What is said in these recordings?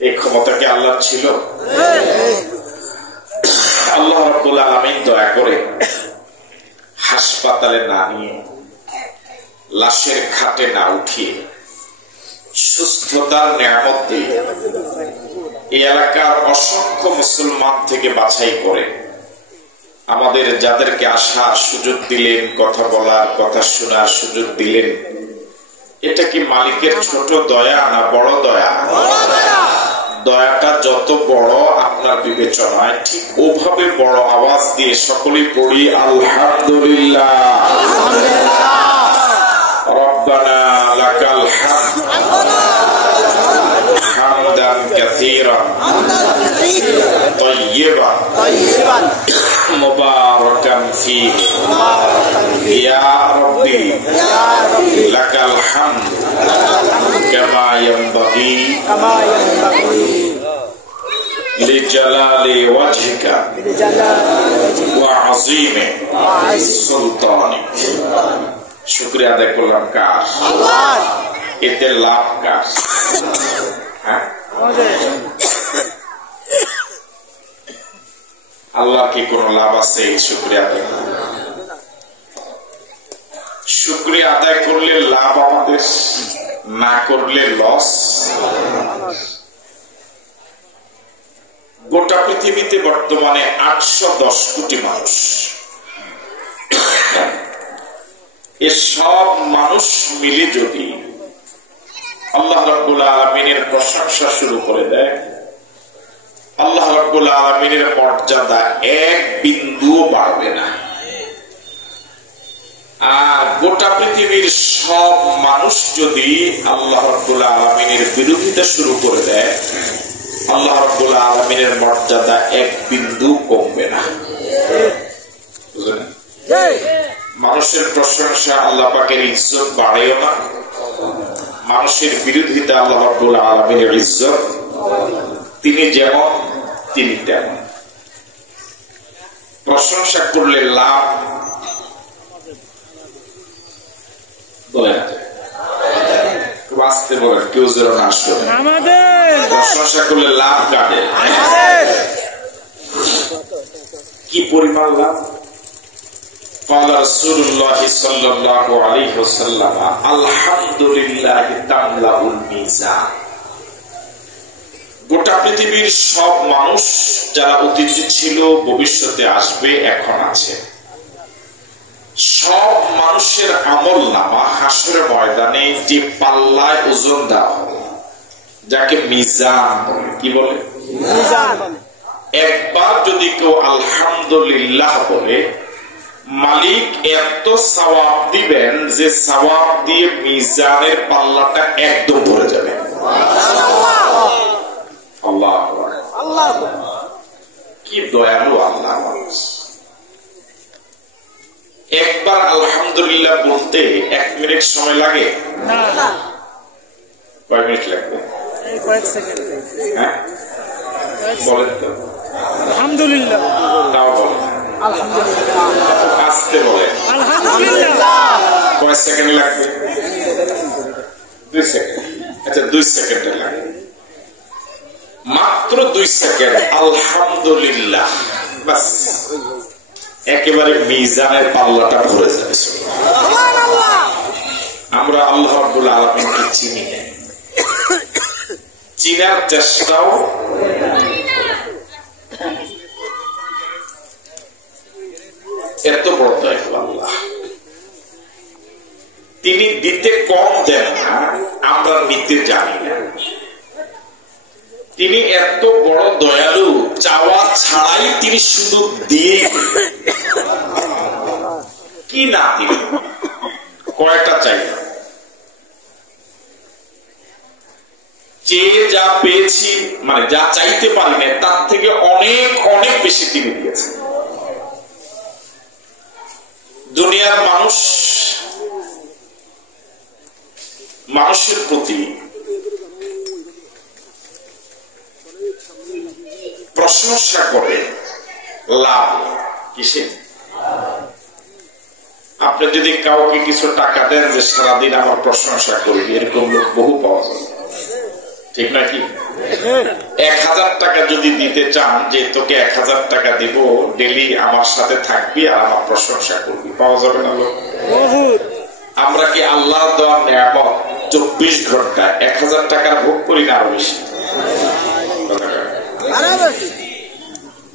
এই ক্ষমতা কি আল্লাহ ছিল? আল্লাহ রাব্বুল আলামিন দয়া করে হাসপাতালে না নিয়ে, লাশের খাটে না উঠিয়ে, সুস্থতার নিয়ামত দিয়ে এই এলাকার অসংখ্য মুসলমান থেকে বাছাই করে আমাদের যাদেরকে আসার সুযোগ দিলেন, কথা বলার, কথা শোনার সুযোগ দিলেন, এটা কি মালিকের ছোট দয়া না বড় দয়া? দয়াটা যত বড় আপনার বিবেচনায়, ঠিক ওভাবে বড় আওয়াজ দিয়ে সকলেই পড়ি আলহামদুলিল্লাহ। রব্বানা লাকাল হামদ হামদান কাসীরান তাইয়্যিবান মুবারাকান ফীহি ইয়া রাব্বি লাকাল হামদ কামা ইয়ানবাগি লিজালালি ওয়াজহিকা ওয়া আযীমি সুলতানিক। শুকরিয়া আদায় করলাম কার? এতে লাভ কার? আল্লাহ কি কোন লাভ আছে এই শুকরিয়া আদায়? শুকরিয়া আদায় করলে লাভ আমাদের, না করলে লস। গোটা পৃথিবীতে বর্তমানে 810 কোটি মানুষ। সব মানুষ মিলে যদি আল্লাহ রাব্বুল আলামিনের প্রশংসা শুরু করে দেয়, আল্লাহ রাব্বুল আলামিনের মর্যাদা এক বিন্দুও বাড়বে না। আর গোটা পৃথিবীর সব মানুষ যদি আল্লাহ রাব্বুল আলামিনের বিরোধিতা শুরু করে দেয়, আল্লাহ রাব্বুল আলামিনের মর্যাদা এক বিন্দু কমবে না। বুঝলেন? মানুষের প্রশংসা আল্লাহ পাকের ইজ্জত বাড়েও না, মানুষের বিরোধিতা আল্লাহ রাব্বুল আলামিনের ইজ্জত। তিনি যেমন তিনি তেমন। প্রশংসা করলে লাভ বলে না, বাঁচতে বলেন, কেউ যেন না শোনে। প্রশংসা করলে লাভ কাটে, কি পরিমাণ লাভ! قال رسول الله صلى الله عليه وسلم الحمد لله تملأ الميزان। গোটা পৃথিবীর সব মানুষ যারা অতীতে ছিল, ভবিষ্যতে আসবে, এখন আছে, সব মানুষের আমলনামা হাসরের ময়দানে যে পাল্লায় ওজন দেওয়া হবে, যাকে মিজান বলে। কি বলে? মিজান। একবার যদি কেউ আলহামদুলিল্লাহ বলে, মালিক এত সওয়াব দিবেন যে সওয়াব দিয়ে মিজানের পাল্লাটা একদম ভরে যাবে। আল্লাহ আল্লাহ, কি দয়ালু আল্লাহ! একবার আলহামদুলিল্লাহ বলতে 1 মিনিট সময় লাগে? কয় মিনিট লাগবে? কয়েক সেকেন্ড। হ্যাঁ, বলেন তো। আলহামদুলিল্লাহ তাও বলেন আলহামদুলিল্লাহ, আসতে বলেন আলহামদুলিল্লাহ। কয় সেকেন্ড লাগবে? 2 সেকেন্ড। আচ্ছা, 2 সেকেন্ড লাগে, মাত্র 2 সেকেন্ড। আলহামদুলিল্লাহ, বাস একেবারে মিজানের পাল্লাটা ভরে যাবে। আমরা আল্লাহ রাব্বুল আলামিনকে চিনি না, চিনার চেষ্টাও এত বড় দয়ালু আল্লাহ। তিনি দিতে কম দেন না, আমরা নিতে জানি না। তিনি এত বড় দয়ালু, চাওয়া ছাড়াই তিনি শুধু দিয়ে কি না দিল। কয়টা চাই? চেয়ে যা পেয়েছি, মানে যা চাইতে পারি না তার থেকে অনেক অনেক বেশি তিনি দিয়েছেন। দুনিয়ার মানুষ মানুষের প্রতি প্রশংসা করে লাভ কিসে? আপনি যদি কাউকে কিছু টাকা দেন যে সারাদিন আমার প্রশংসা করবি, এরকম লোক বহু পাওয়া যায়। ঠিক নাকি? 1000 টাকা যদি দিতে চান যে তোকে 1000 টাকা দিব, ডেলি আমার সাথে থাকবি আর আমার প্রশংসা করবি, পাওয়া যাবে না লোক? আমরা কি আল্লাহ দেওয়ার নিয়ামত 24 ঘন্টা 1000 টাকার ভোগ করি না আরো বেশি?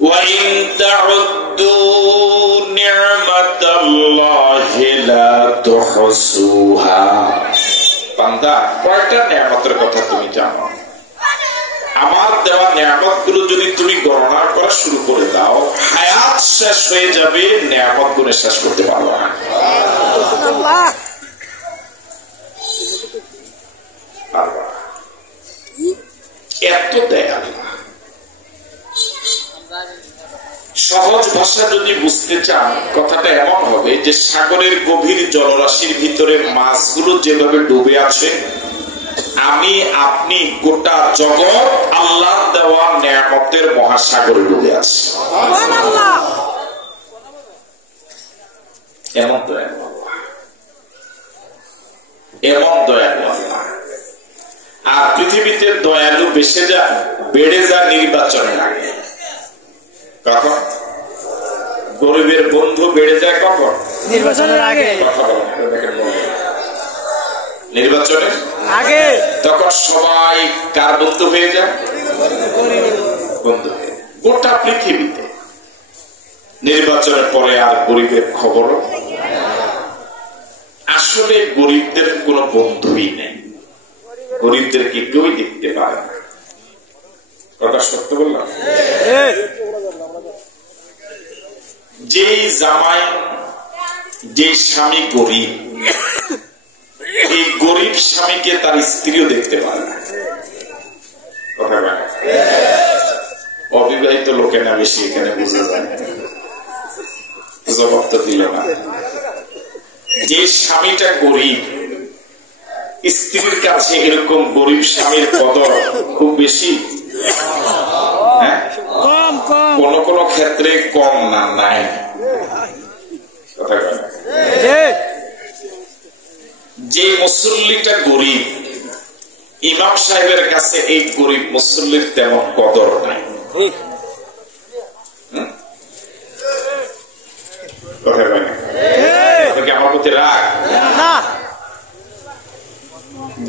وَإِن تَعُدُّوا نِعْمَةَ اللَّهِ لَا تُحْصُوهَا। বান্দা, কয়টা নিয়ামতের কথা তুমি জানো? আমার দেওয়া নিয়ামত গুলো যদি তুমি গণনা করা শুরু করে দাও, হায়াত শেষ হয়ে যাবে, নিয়ামত গুলো শেষ করতে পারবো না। এত দেয় আল্লাহ। সহজ ভাষা যদি বুঝতে চান, কথাটা এমন হবে যে সাগরের গভীর জলরাশির ভিতরে মাছগুলো যেভাবে ডুবে আছে, আমি আপনি গোটা জগৎ আল্লাহ দেওয়া নিয়ামতের মহাসাগরে ডুবে আছে। এমন দয়ালু আল্লাহ, এমন দয়ালু আল্লাহ। আর পৃথিবীতে দয়ালু বেড়ে যা নির্বাচনের আগে। কখন? গরিবের বন্ধু বেড়ে যায় কখন? নির্বাচনের আগে। কথা বলেন, নির্বাচনের আগে। তখন সবাই কার বন্ধু হয়ে যায়? বন্ধু হয়ে। গোটা পৃথিবীতে নির্বাচনের পরে আর গরিবের খবর। আসলে গরিবদের কোনো বন্ধুই নেই, গরিবদেরকে কেউই দেখতে পারে না। কথা সত্য বললাম? যে জামাই, যে স্বামী গরিব, এই গরিব স্বামীকে তার স্ত্রীও দেখতে পারে না। কথা বলে অবিবাহিত লোকে না বেশি এখানে বুঝে যায়, জবাব তো দিল না। যে স্বামীটা গরিব, স্ত্রীর কাছে এরকম গরিব স্বামীর কদর খুব বেশি, কোন কোন ক্ষেত্রে কম না, নাই। যে মুসল্লিটা গরিব, ইমাম সাহেবের কাছে এই গরিব মুসল্লির তেমন কদর নাই। আমার প্রতি রাগ।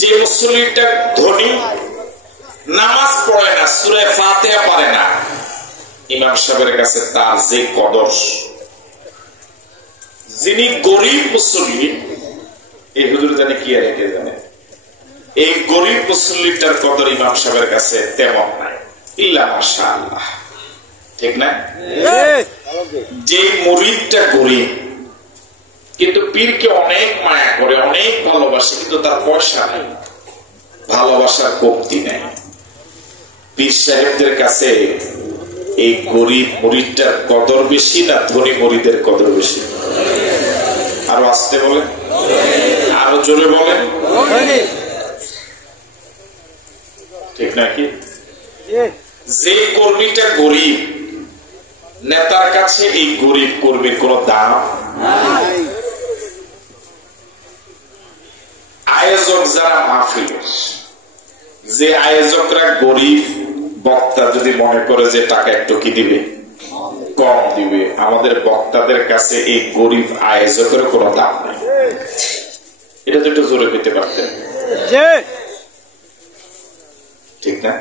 যে মুসল্লিটা ধনী, নামাজ পড়ে না, সূরা ফাতিহা পারে না, ইমাম সাহেবের কাছে তার যে কদর। যিনি গরিব মুসল্লি, এই হুজুর জানে কি আর কে জানে, এই গরিব মুসল্লিটার কদর ইমাম সাহেবের কাছে তেমন নাই, ইল্লা মাশাআল্লাহ। ঠিক না? যে মুরিদটা গরিব কিন্তু পীরকে অনেক মায়া করে, অনেক ভালোবাসে, কিন্তু তার পয়সা নাই, ভালোবাসার কমতি নাই। পীর সাহেবদের কাছে এই গরিব মুরিদটার কদর বেশি না ধনী মুরিদের কদর বেশি? আরো আসতে বলেন, আরো জোরে বলেন, ঠিক নাকি? যে কর্মীটা গরিব, নেতার কাছে এই গরিব কর্মীর কোন দাম নাই। আয়োজক যারা মাহফিলের, যে আয়োজকরা গরিব, বক্তা যদি মনে করে যে টাকা একটু কি দিবে, কম দিবে, আমাদের বক্তাদের কাছে এই গরিব আয়োজকের কোন দাম নাই। এটা তো একটু জোরে পেতে পারতেন, ঠিক না?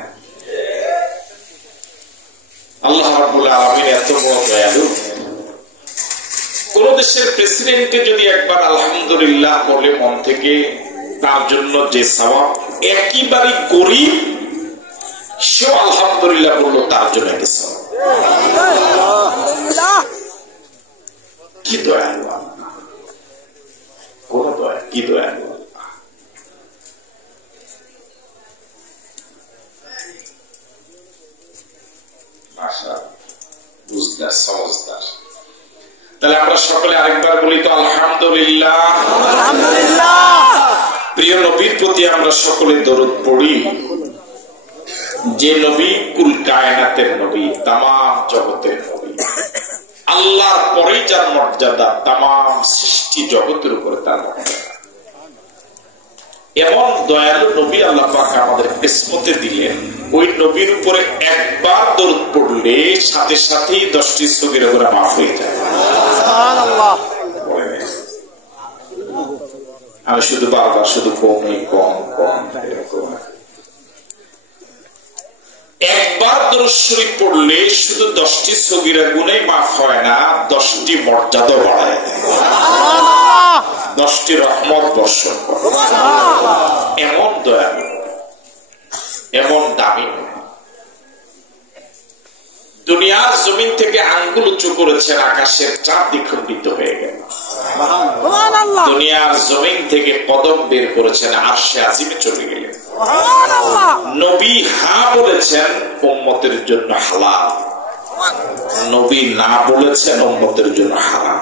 আল্লাহ রাব্বুল আলামিন এত বড় দয়ালু। কোন দেশের প্রেসিডেন্টকে যদি একবার আলহামদুলিল্লাহ বলে মন থেকে, তার জন্য যে সওয়াব, একেবারে গরিব সেও আলহামদুলিল্লাহ বললো, তার জন্য একটা সওয়াব। কি দয়ালু আল্লাহ, কোন দয়া, কি দয়ালু আল্লাহ। বুঝদার, সমজদার। তাহলে আমরা সকলে আরেকবার বলি তো আলহামদুলিল্লাহ। প্রিয় নবীর প্রতি আমরা সকলে দরুদ পড়ি, যে নবী কুল কায়নাতের নবী, তামাম জগতের নবী, আল্লাহর পরেই যার মর্যাদা, তামাম সৃষ্টি জগতের উপরে তার মর্যাদা। এমন দয়ালু নবী আল্লাহ পাক আমাদের কিসমতে দিলেন, ওই নবীর উপরে একবার দরুদ পড়লে সাথে সাথেই 10টি সগীরা গুনাহ মাফ হয়ে যায়। সুবহানাল্লাহ। আমি শুধু বারবার শুধু কম এরকম একবার দরুদ শরীফ পড়লে শুধু 10টি সগীরা গুনাহ মাফ হয় না, 10টি মর্যাদা বাড়ায়, 10টি রহমত বর্ষণ করে। এমন দয়ালু, এমন দামি। দুনিয়ার জমিন থেকে আঙ্গুল উঁচু করেছেন, আকাশের চাঁদ দ্বিখণ্ডিত হয়ে গেল। দুনিয়ার জমিন থেকে কদম বের করেছেন, আরশে আজিমে চলে গেলেন। নবী হা বলেছেন, উম্মতের জন্য হালাল। নবী না বলেছেন, উম্মতের জন্য হারাম।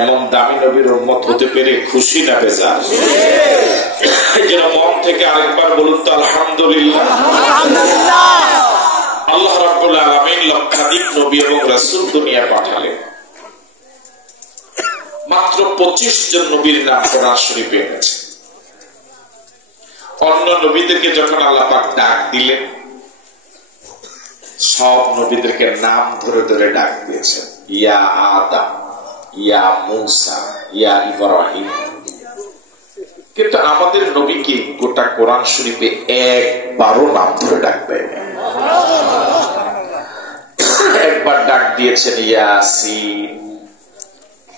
এমন দামি নবীর উম্মত হতে পেরে খুশি না বেজার? যেন মন থেকে আরেকবার বলুন তো আলহামদুলিল্লাহ। আল্লাহ রাব্বুল আলামিন লক্ষাধিক নবী এবং রাসূল দুনিয়া পাঠালেন, মাত্র 25 জন নবীর নাম কোরআন শরীফে এনেছে। অন্য নবীদেরকে যখন আল্লাহ পাক ডাক দিলেন, সব নবীদেরকে নাম ধরে ধরে ডাক দিয়েছেন, ইয়া আদম, ইয়া মূসা, ইয়া ইব্রাহিম। কিন্তু আমাদের নবীকে গোটা কোরআন শরীফে একবারও নাম ধরে ডাকবে। একবার ডাক দিয়েছেন ইয়াসিন,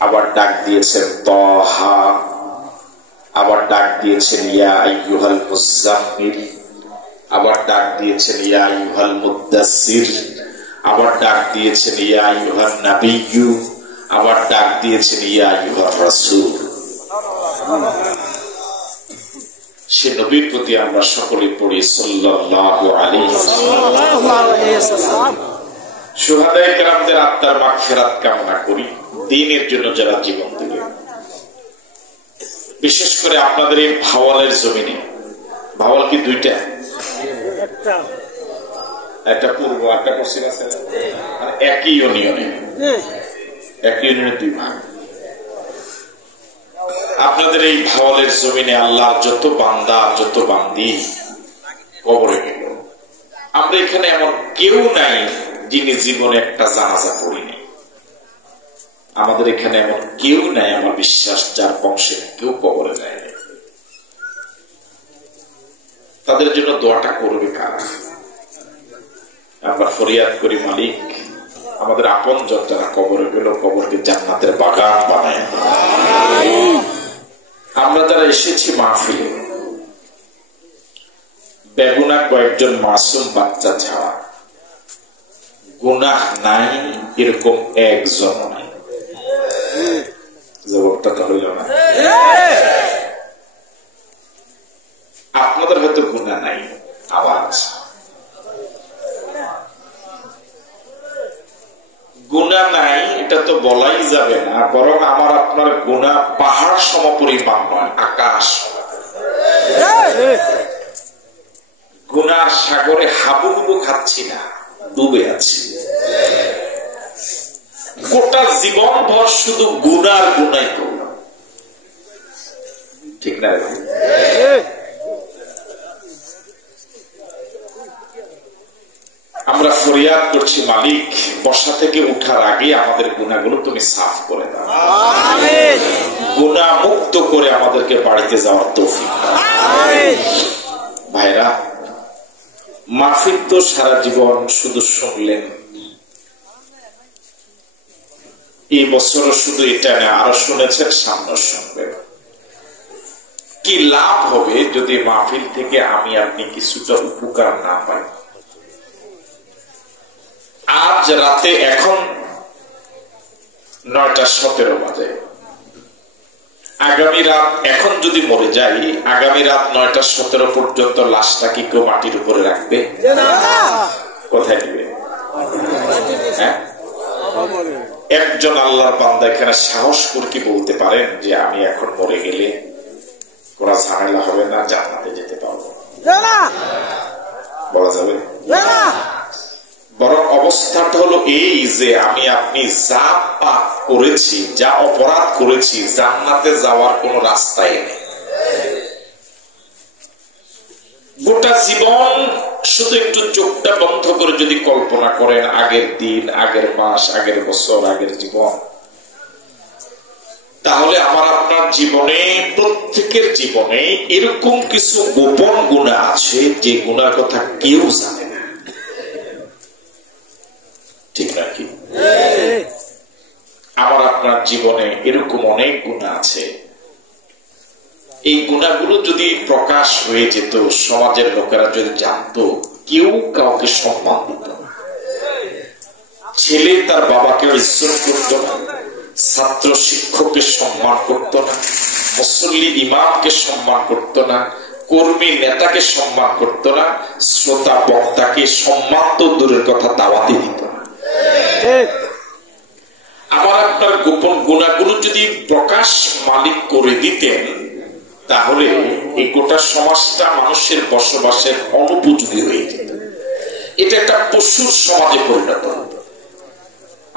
আবার ডাক দিয়েছেন তাহা, আবার ডাক দিয়েছেন ইয়া আইয়ুহাল মুযাম্মিল, আবার ডাক দিয়েছেন ইয়া আইয়ুহাল মুদ্দাসসির, আবার ডাক দিয়েছেন ইয়া আইয়ুহান নাবিয়্যু, আবার ডাক দিয়েছেন ইয়া আইয়ুহার রাসূল। সে নবীর প্রতি আমরা সকলে পড়ি সাল্লাল্লাহু আলাইহি ওয়াসাল্লাম। শুহাদায়ে কেরামদের আত্মার মাগফিরাত কামনা করি, দ্বীনের জন্য যারা জীবন দিলেন। বিশেষ করে আপনাদের এই ভাওয়ালের জমিনে, ভাওয়াল কি দুইটা? একটা পূর্ব, একটা পশ্চিম আছে, একই ইউনিয়নে, একই ইউনিয়নের দুই ভাগ। আপনাদের এই ভাওয়ালের জমিনে আল্লাহ যত বান্দা, যত বান্দি কবরে গেল, আমরা এখানে এমন কেউ নাই যিনি জীবনে একটা জানাজা পড়িনি। আমাদের এখানে এমন কেউ নাই, আমার বিশ্বাস, যার বংশে কেউ কবরে যায়। তাদের জন্য দোয়াটা করবে কারা? আমরা ফরিয়াদ করি, মালিক আমাদের আপন জন যারা কবরে গেল, কবরকে জান্নাতের বাগান বানায়। আমরা যারা এসেছি মাহফিলে, বেগুনা কয়েকজন মাসুম বাচ্চা ছাড়া গুনাহ নাই এরকম একজন নাই। জবাবটা তো হইল না। আপনাদের হয়তো গুনাহ নাই, আওয়াজ গুনাহ নাই এটা তো বলাই যাবে না, বরং আমার আপনার গুনাহ পাহাড় সমপরিমাণ নয়, আকাশ। গুনার সাগরে হাবুডুবু খাচ্ছি না, ডুবে আছি। গোটা জীবন ভর শুধু গুনার গুনাই করলাম, ঠিক না? আমরা ফরিয়াদ করছি, মালিক বসা থেকে উঠার আগে আমাদের গুনাহগুলো তুমি সাফ করে দাও, গুনাহ মুক্ত করে আমাদেরকে বাড়িতে যাওয়ার তৌফিক দাও। ভাইরা, মাহফিল তো সারা জীবন শুধু শুনলেন, এই বছরও শুধু এটা না, আরো শুনেছেন, সামনে শুনবেন। কি লাভ হবে যদি মাহফিল থেকে আমি আপনি কিছুটা উপকার না পাই? আজ রাতে, এখন 9:17 বাজে, আগামী রাত, এখন যদি মরে যাই, আগামী রাত 9:17 পর্যন্ত লাশটা কি কেউ মাটির উপরে রাখবে? কোথায় দিবে? হ্যাঁ, একজন আল্লাহর বান্দা এখানে সাহস করে কি বলতে পারেন যে আমি এখন মরে গেলে কোন ঝামেলা হবে না, জান্নাতে যেতে পারবো? বলা যাবে? বরং অবস্থাটা হলো এই যে আমি আপনি যা পাপ করেছি, যা অপরাধ করেছি, জান্নাতে যাওয়ার কোন রাস্তাই নেই। গোটা জীবন শুধু একটু চোখটা বন্ধ করে যদি কল্পনা করেন, আগের দিন, আগের মাস, আগের বছর, আগের জীবন, তাহলে আমার আপনার জীবনে, প্রত্যেকের জীবনে এরকম কিছু গোপন গুনাহ আছে যে গুনার কথা কেউ জানে না। ঠিক নাকি? আমার আপনার জীবনে এরকম অনেক গুনাহ আছে, এই গুনাহগুলো যদি প্রকাশ হয়ে যেত, সমাজের লোকেরা যদি জানতো, কেউ কাউকে সম্মান দিত না। ছেলে তার বাবাকে ইজ্জত করত না, ছাত্র শিক্ষককে সম্মান করত না, মুসল্লি ইমামকে সম্মান করত না, কর্মী নেতাকে সম্মান করত না, শ্রোতা বক্তাকে সম্মান তো দূরের কথা দাওয়াতে দিত না। আমার আপনার গোপন গুনাহগুলো যদি প্রকাশ মালিক করে দিতেন, তাহলে এই গোটা সমাজটা মানুষের বসবাসের অনুপযোগী হয়ে যেত। এটা একটা পশুর সমাজে পরিণত হতো।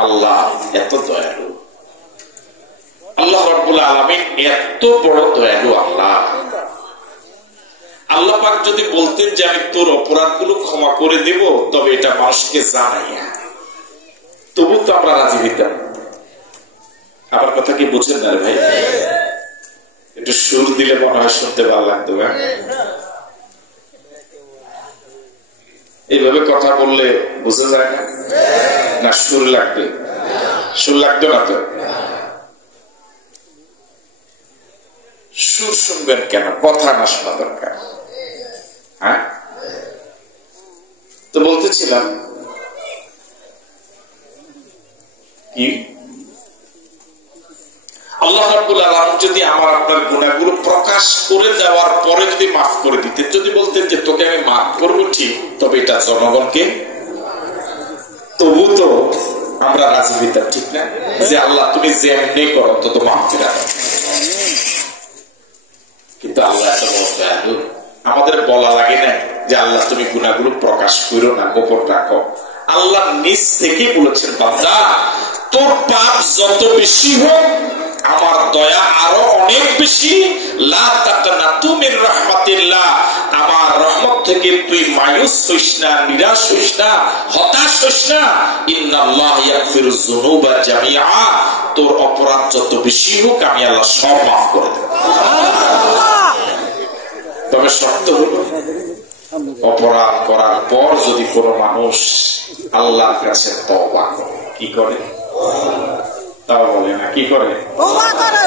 আল্লাহ এত দয়ালু, আল্লাহ রাব্বুল আলামিন এত বড় দয়ালু আল্লাহ। আল্লাহ পাক যদি বলতেন যে আমি তোর অপরাধগুলো ক্ষমা করে দেব, তবে এটা মানুষকে জানাইয়া, তবু তো আমরা রাজি দিতাম। আমার কথা কি বুঝেন না ভাই? একটু সুর দিলে মনে হয় শুনতে ভালো লাগতো। এইভাবে কথা বললে বোঝা যায় না, না সুর লাগবে? সুর লাগতো না তো? সুর শুনবেন কেন? কথা না শোনা দরকার। হ্যাঁ, তো বলতেছিলাম কি, আল্লাহ রাব্বুল আলামিন যদি আমার আপনার গুনাহগুলো প্রকাশ করে দেওয়ার পরে যদি মাফ করে দিতেন, যদি বলতেন যে তোকে আমি মাফ করবো, ঠিক, তবে এটা জনগণকে, তবু তো আমরা রাজি দিতাম। ঠিক না? যে আল্লাহ তুমি যেমনি করো তো তো মাফ করে দাও। কিন্তু আল্লাহ এত বড় দয়ালু, আমাদের বলা লাগে না যে আল্লাহ তুমি গুনাহগুলো প্রকাশ করো না, গোপন রাখো। আল্লাহ নিজ থেকে বলেছেন, বান্দা তোর পাপ যত বেশি হোক, আমার দয়া আরো অনেক বেশি। লা তাকনাতু মির রাহমাতিল্লাহ, আমার রহমত থেকে তুই মায়ুস হইস না, নিরাশ হইস না, হতাশ হইস না। ইন্নাল্লাহ ইয়াগফিরুয যুনুবা জামিআ, তোর অপরাধ যত বেশি হোক আমি আল্লাহ সব মাফ করে দেব। তবে শর্ত হলো, অপরাধ করার পর যদি কোনো মানুষ আল্লাহর কাছে তওবা করে, কি করে? তাও বলে না, কি করে? তওবা করে।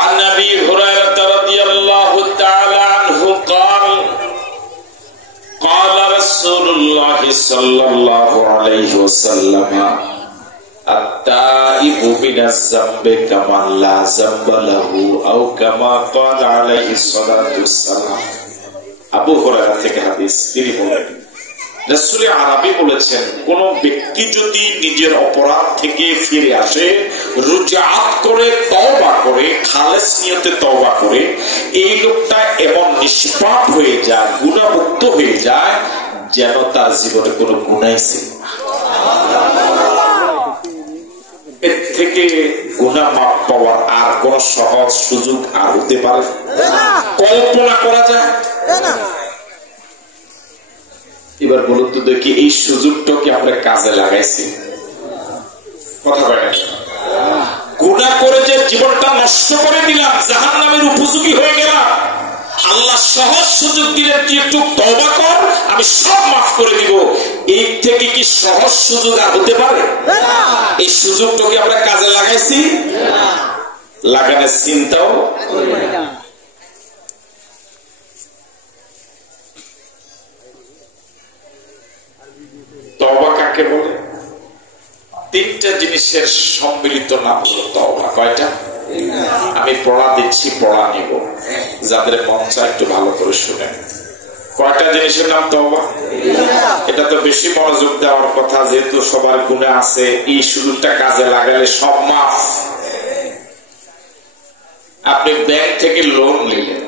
عن ابي هريره رضي الله تعالى عنه قال قال رسول الله صلى الله عليه وسلم التائب من الذنب كمن لا ذنب له او كما قال عليه الصلاه والسلام। আবু হুরায়রা থেকে হাদিস, তিনি বলেন রাসূল আরবি বলেছেন, কোন ব্যক্তি যদি নিজের অপরাধ থেকে ফিরে আসে, রুজআত করে, তওবা করে, খালেস নিয়তে তওবা করে, এই লোকটা এমন নিষ্পাপ হয়ে যায়, গুনাহমুক্ত হয়ে যায়, যেন তার জীবনে কোনো গুনাহই ছিল না। এর থেকে গুনাহ মাফ পাওয়ার আর কোন সহজ সুযোগ আর হতে পারে না, কল্পনা করা যায় না। এবার বলুন তো দেখি, এই সুযোগটা কি আমরা কাজে লাগাইছি? কথা বলেন। গুনাহ করে যে জীবনটা নষ্ট করে দিলাম, জাহান্নামের উপযোগী হয়ে গেলাম, আল্লাহ সহজ সুযোগ দিলেন, তুই একটু তওবা কর, আমি সব মাফ করে দিব। এই থেকে কি সহজ সুযোগ আর হতে পারে? এই সুযোগটা কি আমরা কাজে লাগাইছি? লাগানোর চিন্তাও তওবা কাকে বলে? তিনটা জিনিসের সম্মিলিত নাম হলো তওবা। কয়টা? আমি পড়া দিচ্ছি, পড়া নিব, যাদের মন চায় একটু ভালো করে শুনেন। কয়টা জিনিসের নাম তওবা? এটা তো বেশি মনোযোগ দেওয়ার কথা, যেহেতু সবার গুনাহ আছে। এই সুযোগটা কাজে লাগালে সব মাফ। আপনি ব্যাংক থেকে লোন নিলেন,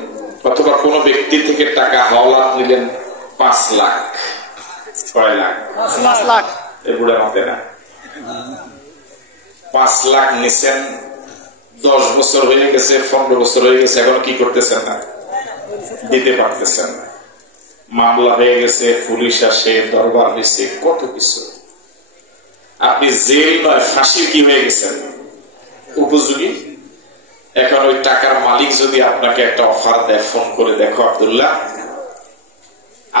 অথবা কোন ব্যক্তি থেকে টাকা হাওলাত নিলেন 5 লাখ। কয় লাখ? 5 লাখ। এগুলো আমাদের না, 5 লাখ নিছেন, 10 বছর হয়ে গেছে, 15 বছর হয়ে গেছে, এখন কি করতেছেন না? দিতে পারতেছেন না। মামলা হয়ে গেছে, পুলিশ আসে, দরবার হয়েছে, কত কিছু। আপনি জেল নয় ফাঁসির কি হয়ে গেছেন, উপযোগী। এখন ওই টাকার মালিক যদি আপনাকে একটা অফার দেয়, ফোন করে, দেখো আব্দুল্লাহ,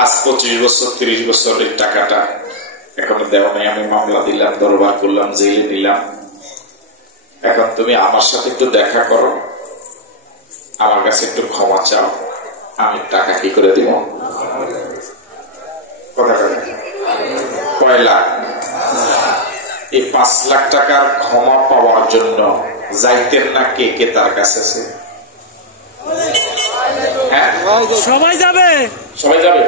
আজ 25 বছর 30 বছর এই টাকাটা এখনো দেওয়া নেই, আমি মামলা দিলাম, দরবার করলাম, জেলে নিলাম, এখন তুমি আমার সাথে একটু দেখা করো, আমার কাছে একটু ক্ষমা চাও, আমি টাকা কি করে দিব? কয় লাখ? এই 5 লাখ টাকার ক্ষমা পাওয়ার জন্য যাইতেন না কে কে তার কাছে? হ্যাঁ, সবাই যাবে, সবাই যাবে।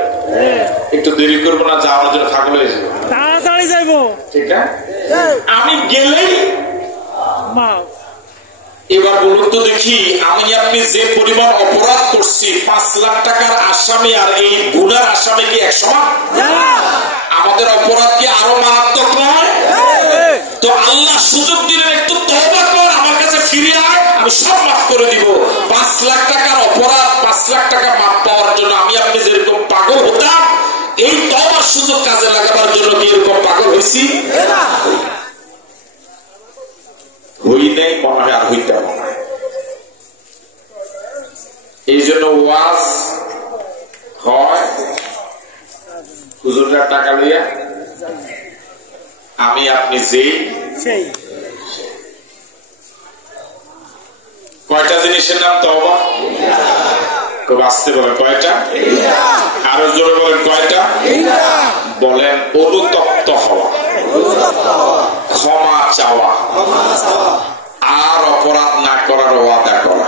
একটু দেরি করবো না, যাওয়ার জন্য থাকলে তাড়াতাড়ি যাইবো, ঠিক না? আমি গেলেই মাফ। এবার বলুন তো দেখি, আমি আপনি যে পরিমাণ অপরাধ করছি, 5 লাখ টাকার আসামি আর এই গুনার আসামি কি এক সমান? আমাদের অপরাধ কি আরো মারাত্মক নয়? তো আল্লাহ সুযোগ দিলেন, একটু তওবা কর, আমার কাছে ফিরে আয়, আমি সব মাফ করে দিব। 5 লাখ টাকার অপরাধ, 5 লাখ টাকা মাফ পাওয়ার জন্য আমি আপনি যেরকম পাগল হতাম, এই তওবার সুযোগ কাজে লাগাবার জন্য কি এরকম পাগল হয়েছি? হই নাই, মনে হয় আর হইতে মনে হয়। এই জন্য ওয়াজ হয় হুজুররা টাকা লইয়া, আমি আপনি যেই সেই কয়টা জিনিসের নাম তওবা? খুব আস্তে বলেন, কয়টা? আরো জোরে বলেন, কয়টা? বলেন, অনুতপ্ত হওয়া, ক্ষমা চাওয়া, আর অপরাধ না করার ওয়াদা করা।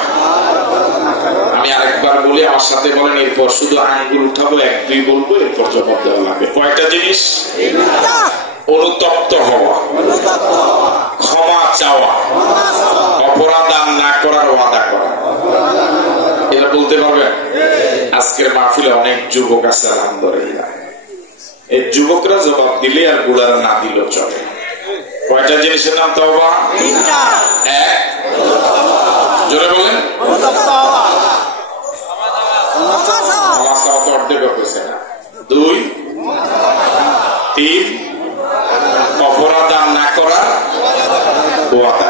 আমি আরেকবার বলি, আমার সাথে বলেন, এরপর শুধু আঙ্গুল উঠাবো, 1 2 বলবো, এরপর জবাব দেওয়া লাগবে। কয়টা জিনিস? অনুতপ্ত হওয়া, ক্ষমা চাওয়া, অপরাধ আর না করার ওয়াদা করা। এটা বলতে পারবেন? আজকের মাহফিলে অনেক যুবক আছে, আলহামদুলিল্লাহ। এই যুবকরা জবাব দিলে আর বুড়ারা না দিলেও চলে। কয়টা জিনিসের নাম তওবা? 1, জোরে বলেন, অর্ধেক হয়েছে না। 2, 3, অপরাধ আর না করার ওয়াদা।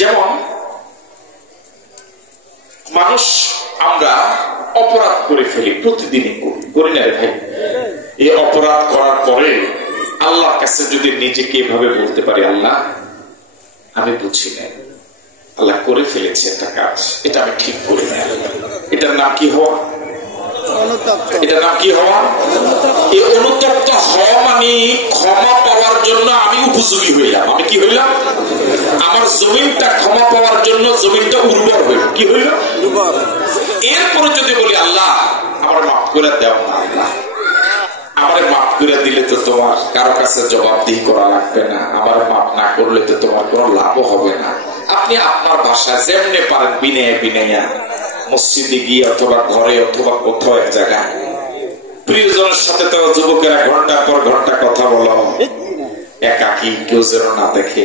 যেমন মানুষ, আমরা অপরাধ করে ফেলি, প্রতিদিনই করি না রে ভাই? এই অপরাধ করার পরে আল্লাহর কাছে যদি নিজেকে এভাবে বলতে পারি, আল্লাহ আমি বুঝি না, আল্লাহ করে ফেলেছে একটা কাজ, এটা আমি ঠিক করি না, এটার নাম কি হওয়া? এটার নাম কি হওয়া? এই অনুতপ্ত হওয়া মানে ক্ষমা পাওয়ার জন্য আমি উপযোগী হইলাম। আমি কি হইলাম? আমার জমিনটা ক্ষমা পাওয়ার জন্য জমিনটা উর্বর হইল। কি হইল? এরপরে যদি বলি, আল্লাহ আমার মাফ করে দেও না, আল্লাহ আমার মাফ করে দিলে তো তোমার কারো কাছে জবাবদিহি করা লাগবে না, আমার মাফ না করলে তো তোমার কোনো লাভও হবে না। আপনি আপনার ভাষায় যেমনে পারেন বিনয়ে বিনয়া মসজিদে গিয়ে অথবা ঘরে অথবা কোথাও এক জায়গায় প্রিয়জনের সাথে, তো যুবকেরা ঘন্টার পর ঘন্টা কথা বলো, একাকি, কেউ যেন না দেখে।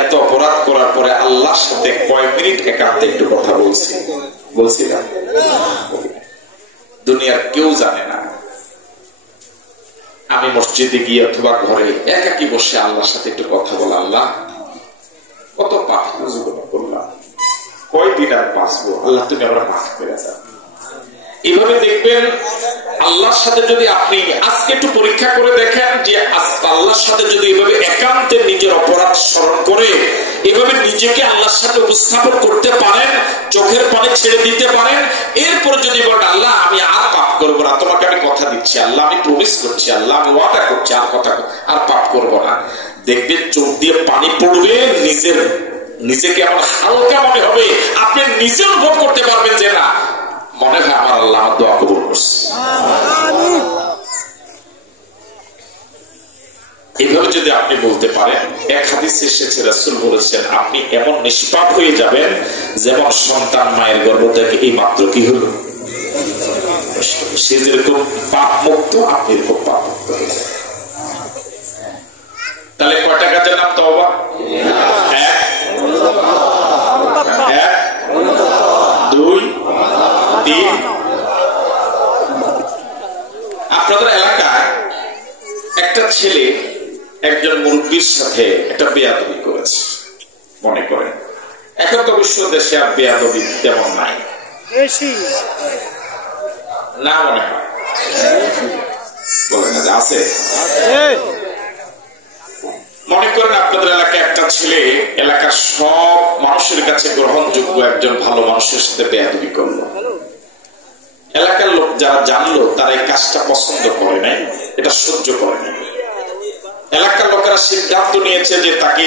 এত অপরাধ করার পরে আল্লাহর সাথে কয়েক মিনিট একান্তে একটু কথা বলছিলাম, দুনিয়ার কেউ জানে না। আমি মসজিদে গিয়ে অথবা ঘরে একাকি বসে আল্লাহর সাথে একটু কথা বলা, আল্লাহ কত পাপ জীবনে করলাম, কয়দিন আর বাঁচবো, আল্লাহ তুমি আমরা মাফ করে দাও। এইভাবে দেখবেন আল্লাহর সাথে যদি আপনি আজকে একটু পরীক্ষা করে দেখেন যে আল্লাহর সাথে যদি এভাবে একান্তে নিজের অপরাধ স্মরণ করে এভাবে নিজেকে আল্লাহর সাথে উপস্থাপন করতে পারেন, চোখের পানি ছেড়ে দিতে পারেন, এরপরে যদি বলেন আল্লাহ আমি আর পাপ করবো না, তোমাকে আমি কথা দিচ্ছি, আল্লাহ আমি প্রমিস করছি, আল্লাহ আমি ওয়াদা করছি আর পাপ করবো না, দেখবেন চোখ দিয়ে পানি পড়বে, নিজেকে আমার হালকা মনে হবে, আপনি নিজে অনুভব করতে পারবেন যে না, মনে হয় আমার আল্লাহ আমার দোয়া কবুল করছে। এইভাবে যদি আপনি বলতে পারেন, এক হাদিসে এসেছে রাসূল বলেছেন, আপনি এমন নিষ্পাপ হয়ে যাবেন যেমন সন্তান মায়ের গর্ভ থেকে এই মাত্র কি হলো, সে যেরকম পাপ মুক্ত, আপনি এরকম পাপ মুক্ত হয়ে যাবেন। তাহলে কয়টা কাজের নাম তওবা? 1, 2, ছেলে একজন মুরব্বীর সাথে একটা বেয়াদবি করেছে, মনে করেন। এখন তো অবশ্য দেশে আর বেয়াদবি তেমন নাই, না মনে হয়, বলেন না আছে? মনে করেন আপনাদের এলাকায় একটা ছেলে এলাকার সব মানুষের কাছে গ্রহণযোগ্য একজন ভালো মানুষের সাথে বেয়াদবি করলো। এলাকার লোক যারা জানলো তারা এই কাজটা পছন্দ করে নাই, এটা সহ্য করে নাই। এলাকার লোকেরা সিদ্ধান্ত নিয়েছে যে তাকে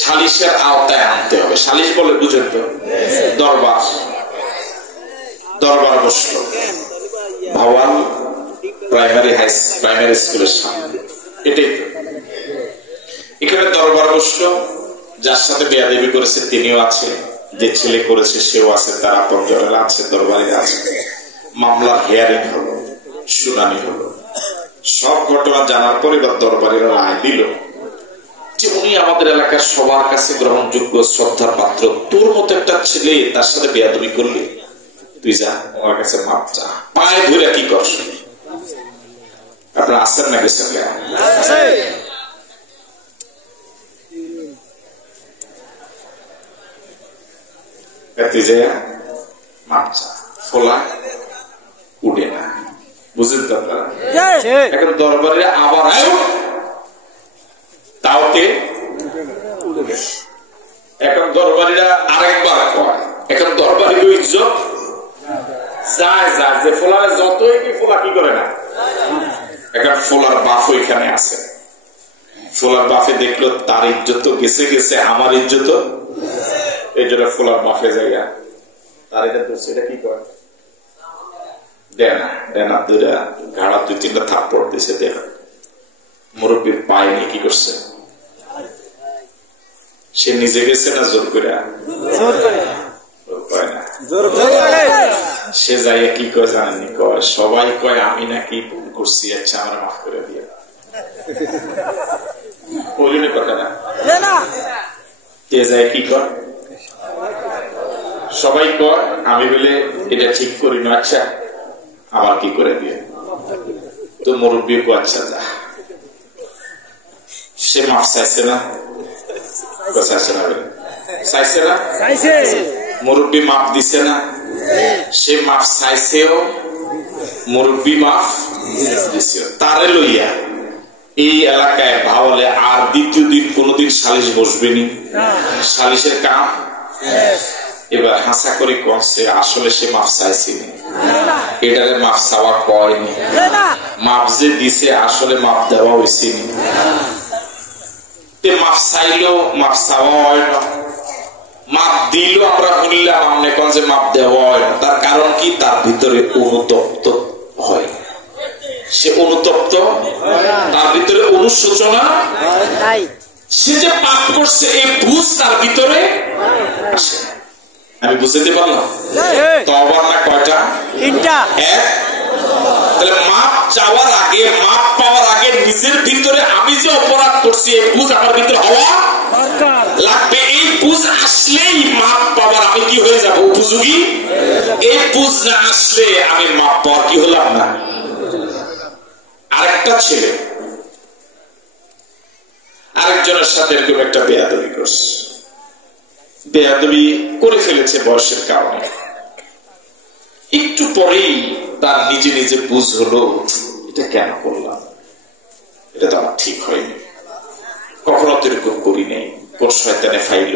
সালিশের আওতায় আনতে হবে। সালিশ বলে বুঝেন তো? দরবার বসলো ভাওয়াল প্রাইমারি স্কুলের সামনে, এটাই তো। এখানে দরবার বসলো, যার সাথে বেয়াদবি করেছে তিনিও আছে, যে ছেলে করেছে সেও আছে, তার আপনজনেরা আছে, দরবারে আছে। মামলার হিয়ারিং হলো, শুনানি হলো। সব ঘটনা জানার পরে বা দরবারেরা রায় দিল যে উনি আমাদের এলাকার সবার কাছে গ্রহণযোগ্য, শ্রদ্ধার পাত্র। তোর মতো একটা ছেলে তার সাথে বেয়াদবি করলি, তুই যা আমার কাছে মাপ চা। পায়ে ধরে কি করছ? আপনারা আসেন না গেছেন? ফোলা উঠে না, বুঝলেন তো আপনারা? এখন দরবারে আবার তাওতে, এখন দরবারীরা আরেকবার কয়, এখন দরবারি ইজ্জত যায় যায় যে ফোলার যতই কি ফোলা কি করে না। এখন ফোলার বাপ ওইখানে আছে, ফোলার বাপে দেখলো তার ইজ্জত তো গেছে গেছে, আমার ইজ্জত, এই জন্য ফোলার বাপে যাইয়া তার এটা দোষ, এটা কি করে দেনা দুটা ঘাড়া 2-3টা থাপ্পড় দিছে। দেনা মুরব্বীর পায়ে নিয়ে কি করছে? সে নিজে গেছে না জোর করে? সে যাইয়া কি কয় জানেননি? কয় সবাই কয় আমি নাকি ভুল করছি, আচ্ছা আমার মাফ করে দিয়ে। বলিনি কথা না? কে যায় কি কয়? সবাই কয় আমি বলে এটা ঠিক করি না, আচ্ছা আমার কি করে দিয়ে। তো মুরব্বী কয় আচ্ছা যা। সে মাফ চাইছে না? চাইছে না? চাইছে না? মুরব্বী মাফ দিছে না? সে মাফ চাইছেও, মুরব্বী মাফ দিছে। তারে লইয়া এই এলাকায় ভাওয়ালে আর দ্বিতীয় দিন কোনদিন সালিশ বসবেনি, সালিশের কাম। এবার হাসা করে কনছে আসলে সে মাফ চাইছিনি, এটারে মাফ চাওয়া কয়নি, মাফ যে দিছে আসলে মাফ দেওয়া হয়েছিনি। মাফ চাইলেও মাফ চাওয়া হয় না, মাপ দিল আমরা বললাম আমনে কোন যে মাপ দেওয়া হয় না। তার কারণ কি? তার ভিতরে অনুতপ্ত হয়, সে অনুতপ্ত, তার ভিতরে অনুশোচনা, সে যে পাপ করছে এই বুঝ তার ভিতরে আসে। আমি বুঝতে পারলাম? তওবা না কয়টা? 3টা। তাহলে মাপ চাওয়ার আগে, মাপ পাওয়ার আগে নিজের ভিতরে আমি যে অপরাধ করছি এই বুঝ আমার ভিতরে হওয়া লাগবে। এই বুঝ আসলেই মাপ পাওয়ার আমি কি হয়ে যাব? উপযোগী। এই বুঝ না আসলে আমি মাপ পাওয়ার কি হলাম না। আরেকটা ছেলে আরেকজনের সাথে এরকম একটা বেয়াদবি করছে, বেয়াদবি করে ফেলেছে বয়সের কারণে। একটু পরেই তার নিজে নিজে বুঝ হলো এটা কেন করলাম, এটা তো আমার ঠিক হয়নি, কখনো তো এরকম করি নেই, কোন শয়তানে ফাইল।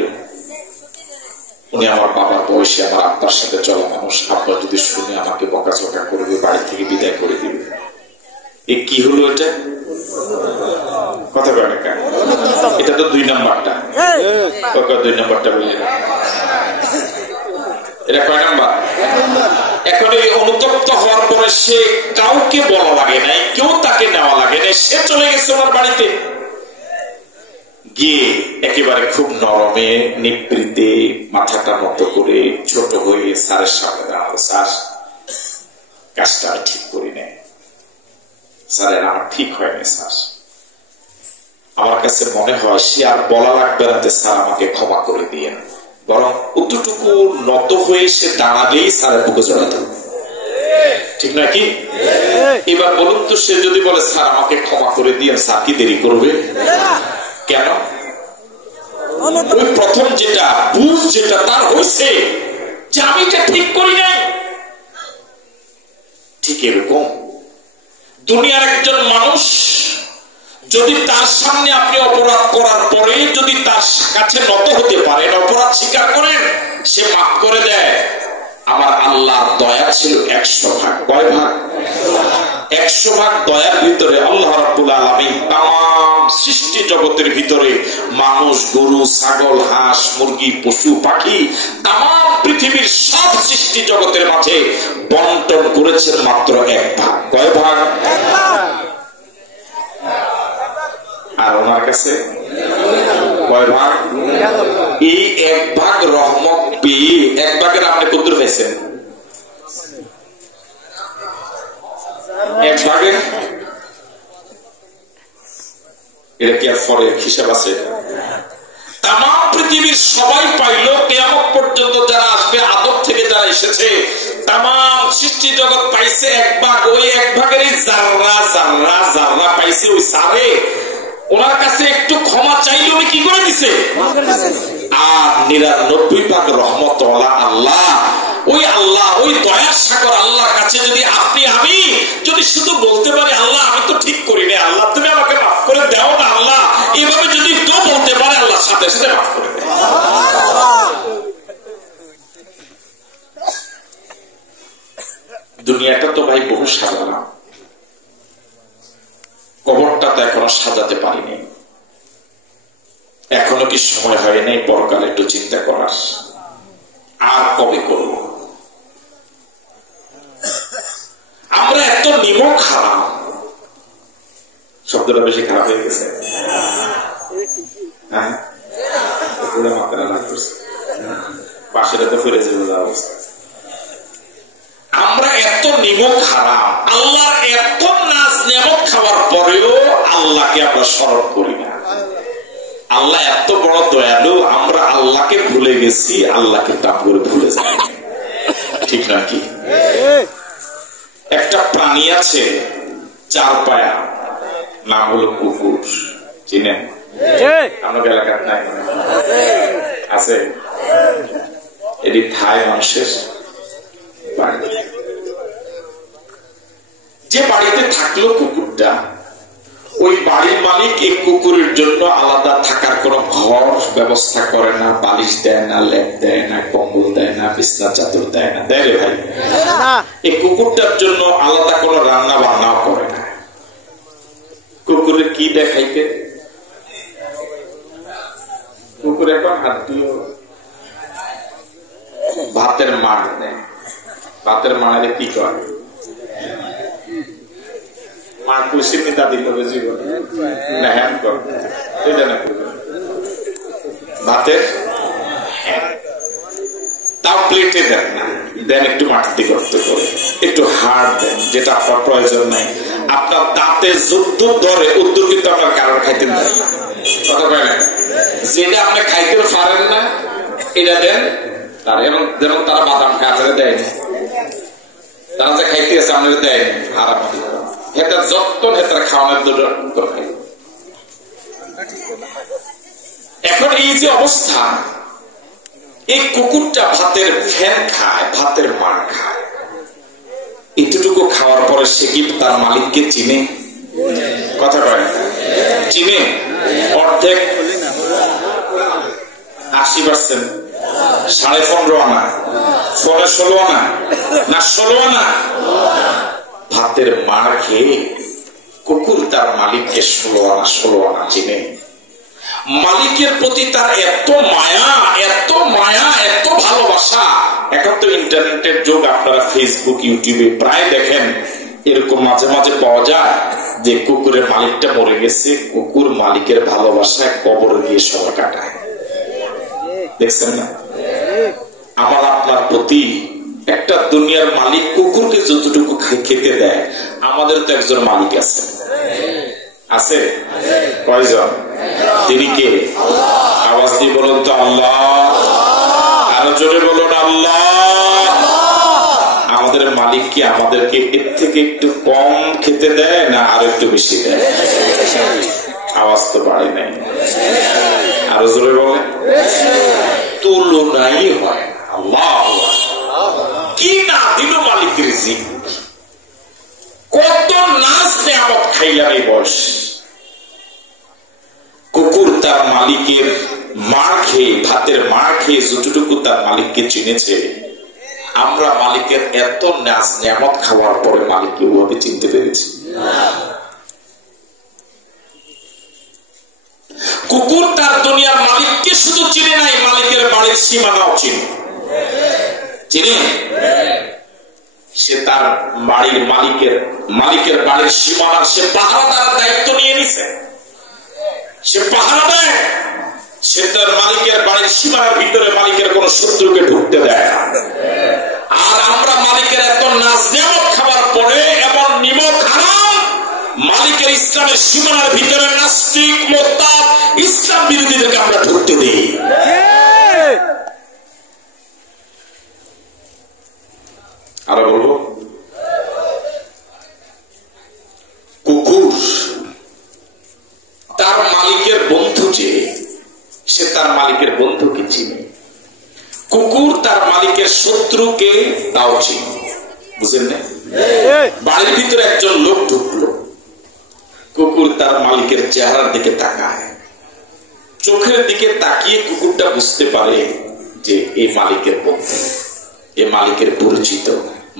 উনি আমার বাবার বয়সে আমার আব্বার সাথে চলা মানুষ, আব্বা যদি শুনে আমাকে বকাঝকা করবে, বাড়ি থেকে বিদায় করে দিবে। এ কি হলো? এটা কথা বলে কেন? এটা তো 2 নাম্বারটা। 2 নাম্বারটা বলি, এটা কয় নাম্বার? এখন এই অনুতপ্ত হওয়ার পরে সে কাউকে বলা লাগে নাই, কেউ তাকে নেওয়া লাগে নাই, সে চলে গেছে ওনার বাড়িতে গিয়ে একেবারে খুব নরমে নিবৃতে মাথাটা মতো করে ছোট হয়ে স্যারের সামনে দাঁড়ালো, স্যার কাজটা আমি ঠিক করি নাই, স্যার আমার ঠিক হয়নি স্যার, আমার কাছে মনে হয় সে আর বলা লাগবে না যে স্যার আমাকে ক্ষমা করে দিয়ে, বরং অতটুকু নত হয়ে সে দাঁড়ালেই স্যারের বুকে জড়াতে, ঠিক নাকি? এবার বলুন তো, সে যদি বলে স্যার আমাকে ক্ষমা করে দিয়ে, স্যার কি দেরি করবে? কেন? ওই প্রথম যেটা বুঝ যেটা তার হয়েছে যে আমি এটা ঠিক করি নাই। ঠিক এরকম দুনিয়ার একজন মানুষ যদি তার সামনে আপনি অপরাধ করার পরে যদি তার কাছে নত হতে পারেন, অপরাধ স্বীকার করেন, সে মাফ করে দেয়, আমার আল্লাহর দয়া ছিল 100 ভাগ। কয় ভাগ? 100 ভাগ দয়ার ভিতরে আল্লাহ রাব্বুল আলামিন তাম সৃষ্টি জগতের ভিতরে মানুষ, গরু, ছাগল, হাঁস, মুরগি, পশু, পাখি, তাম পৃথিবীর সব সৃষ্টি জগতের মাঝে বন্টন করেছেন মাত্র 1 ভাগ। কয় ভাগ? 1 ভাগ। আর ওনার কাছে কয় ভাগ? এই 1 ভাগ রহমত পেয়ে 1 ভাগের আপনি কত পেয়েছেন? 1 ভাগের এটা কি আর পরে হিসাব আছে? তাম পৃথিবীর সবাই পাইল, কিয়ামত পর্যন্ত যারা আসবে, আদম থেকে যারা এসেছে, তাম সৃষ্টি জগৎ পাইছে 1 ভাগ। ওই 1 ভাগেরই জাররা জাররা জাররা পাইছে। ওই সারে ওনার কাছে একটু ক্ষমা চাইলে উনি কি করে দিছে? আর 99 ভাগ রহমতওয়ালা আল্লাহ, ওই আল্লাহ, ওই দয়ার সাগর আল্লাহর কাছে যদি আপনি আমি যদি শুধু বলতে পারি আল্লাহ আমি তো ঠিক করি না, আল্লাহ তুমি আমাকে মাফ করে দাও না আল্লাহ, এইভাবে যদি তো বলতে পারে, আল্লাহ সাথে সাথে মাফ করে দেয়। দুনিয়াটা তো ভাই বহু সাজানো, কবরটা তো এখনো সাজাতে পারিনি। এখনো কি সময় হয় নাই পরকালে একটু চিন্তা করার? আর কবে করব? আমরা এত নিমক খারাপ, শব্দটা বেশি খারাপ হয়ে গেছে। হ্যাঁ, মাত্রা লাগতেছে, পাশের তো ফিরে যাবে অবস্থা। আমরা এত নিমক খারাপ, আল্লাহর এত নাজ নিয়ামত খাওয়ার পরেও আল্লাহকে আমরা স্মরণ করি না। আল্লাহ এত বড় দয়ালু, আমরা আল্লাহকে ভুলে গেছি, আল্লাহকে তাপ করে ভুলে যাই। ঠিক নাকি? একটা প্রাণী আছে 4 পায়া, নাম হলো কুকুর। চিনেন? আমাদের এলাকার নাই আছে? এটি থাই মানুষের বাড়ি। যে বাড়িতে থাকলো কুকুরটা, ওই বাড়ির মালিক এই কুকুরের জন্য আলাদা থাকার কোন ঘর ব্যবস্থা করে না, বালিশ দেয় না, লেপ দেয় না, কম্বল দেয় না, বিছনা চাদর দেয় না। দেয় রে ভাই? এই কুকুরটার জন্য আলাদা কোন রান্না বান্নাও করে না। কুকুরের কি দেখাইতে? কুকুর এখন হাত দিয়ে ভাতের মার নেয়। ভাতের মারে কি করে? মার খুশি পিতা দিল জীবন ভাতের, তাও প্লেটে দেন না, দেন একটু মাটি গর্ত করে, একটু হাড় দেন, যেটা আপনার প্রয়োজন নাই। আপনার দাঁতে যুদ্ধ ধরে উত্তর কিন্তু আপনার কারণ খাইতে দেন, কথা কয় না? যেটা আপনি খাইতে পারেন না এটা দেন তার। এবং যেমন তারা বাদাম খায়, আপনারা দেয়নি, তারা যে খাইতে আছে আপনারা দেয়নি, হারাম। হেতার যত্ন, হেতার খাওয়ানোর দুটো খাই। এখন এই যে অবস্থা, এই কুকুরটা ভাতের ফ্যান খায়, ভাতের মার খায়, এতটুকু খাওয়ার পরে সে কি তার মালিককে চিনে? কথা কয়? চিনে? অর্ধেক 80%, 15.5 আনা, ফলে 16 আনা না 16 আনা ভাতের মার খেয়ে কুকুর তার মালিককে 16 আনা চিনে। মালিকের প্রতি তার এত মায়া, এত মায়া, এত ভালোবাসা। এখন তো ইন্টারনেটের যুগ, আপনারা ফেসবুক, ইউটিউবে প্রায় দেখেন, এরকম মাঝে মাঝে পাওয়া যায় যে কুকুরের মালিকটা মরে গেছে, কুকুর মালিকের ভালোবাসায় কবর দিয়ে সময় কাটায়। দেখছেন না? আমার আপনার প্রতি একটা দুনিয়ার মালিক কুকুরকে যতটুকু খেতে দেয়, আমাদের তো একজন মালিক আছে। আছে? কয়জন? তিনি কে? আওয়াজ দিয়ে বলুন তো আল্লাহ। আরো জোরে বলুন আল্লাহ। আমাদের মালিক কি আমাদেরকে এর থেকে একটু কম খেতে দেয় না আর একটু বেশি দেয়? আওয়াজ তো বাড়ে নাই, আরো জোরে বলে। তুলনাই হয় না। আল্লাহ কি না দিল মালিক রিজিক, কত নাচ নেয়ামত খাইলাম এই বয়স। কুকুর তার মালিকের মার খেয়ে, ভাতের মার খেয়ে যতটুকু তার মালিককে চিনেছে, আমরা মালিকের এত নাচ নেয়ামত খাওয়ার পরে মালিককে ওভাবে চিনতে পেরেছি? কুকুর তার দুনিয়ার মালিককে শুধু চিনে নাই, মালিকের বাড়ির সীমানাও চিনে। সে তার বাড়ির মালিকের বাড়ির সীমানার সে পাহারাদার দায়িত্ব নিয়ে নিছে, সে পাহারা দেয়। সে তার মালিকের বাড়ির সীমানার ভিতরে মালিকের কোন শত্রুকে ঢুকতে দেয় না। আর আমরা মালিকের এত নাজ নিয়ামত খাবার পরে এমন নিমক হারাম মালিকের ইসলামের সীমানার ভিতরে নাস্তিক, মোরতাদ, ইসলাম বিরোধীদেরকে আমরা ঢুকতে দিই। আরো বলবো, কুকুর তার মালিকের বন্ধু, যে সে তার মালিকের বন্ধুকে চিনে। কুকুর তার মালিকের শত্রুকে তাও চিনে। বুঝেন না? বাড়ির ভিতরে একজন লোক ঢুকলো, কুকুর তার মালিকের চেহারার দিকে তাকায়, চোখের দিকে তাকিয়ে কুকুরটা বুঝতে পারে যে এই মালিকের বন্ধু, এ মালিকের পরিচিত,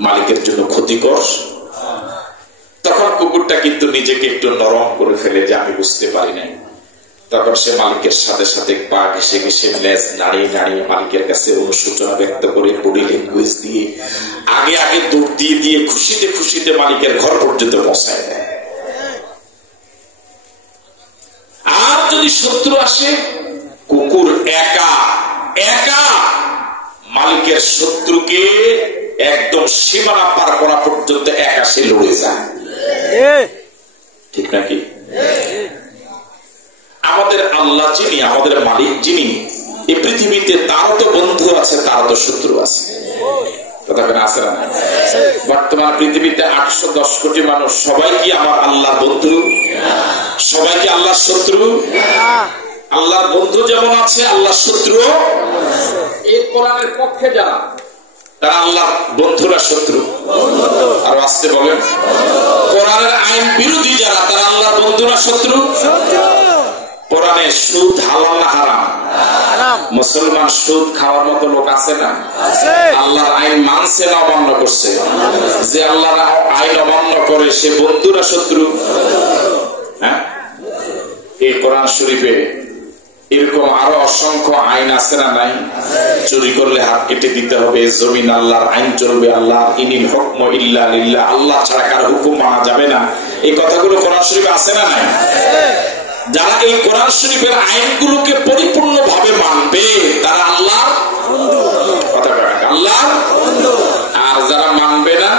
মালিকের জন্য ক্ষতিকর। তখন কুকুরটা কিন্তু নিজেকে একটু নরম করে ফেলে যে আমি বুঝতে পারি নাই। তখন সে মালিকের সাথে সাথে পা ঘেসে ঘেসে, লেজ নাড়িয়ে নাড়িয়ে মালিকের কাছে অনুশোচনা ব্যক্ত করে বডি ল্যাঙ্গুয়েজ দিয়ে আগে আগে দৌড় দিয়ে দিয়ে খুশিতে খুশিতে মালিকের ঘর পর্যন্ত পৌঁছায় দেয়। আর যদি শত্রু আসে, কুকুর একা একা মালিকের শত্রুকে একদম সীমানা পার করা পর্যন্ত একা সে লড়ে যায়। ঠিক নাকি? আমাদের আল্লাহ যিনি, আমাদের মালিক যিনি, এই পৃথিবীতে তারও তো বন্ধু আছে, তারও তো শত্রু আছে। আছে না? বর্তমান পৃথিবীতে 810 কোটি মানুষ, সবাই কি আমার আল্লাহর বন্ধু? সবাই কি আল্লাহর শত্রু? আল্লাহর বন্ধু যেমন আছে, আল্লাহর শত্রু। এই কোরআনের পক্ষে যারা, তারা আল্লাহর বন্ধুরা শত্রু। আর আসতে বলেন, কোরআনের আইন বিরোধী যারা, তারা আল্লাহর বন্ধুরা শত্রু। কোরআনে সুদ হালাল না হারাম? মুসলমান সুদ খাওয়ার মতো লোক আছে না? আল্লাহর আইন মানছে না অমান্য করছে? যে আল্লাহর আইন অমান্য করে সে বন্ধুরা শত্রু। হ্যাঁ, এই কোরআন শরীফে এরকম আরো অসংখ্য আইন আছে না নাই? চুরি করলে হাত কেটে দিতে হবে, জমিন আল্লাহর, আইন চলবে আল্লাহ, ইনিল হুকমু ইল্লা লিল্লাহ, আল্লাহ ছাড়া কারো হুকুম মানা যাবে না। এই কথাগুলো কোরআন শরীফে আছে না নাই? যারা এই কোরআন শরীফের আইনগুলোকে পরিপূর্ণভাবে মানবে তারা আল্লাহর আল্লাহর, আর যারা মানবে না,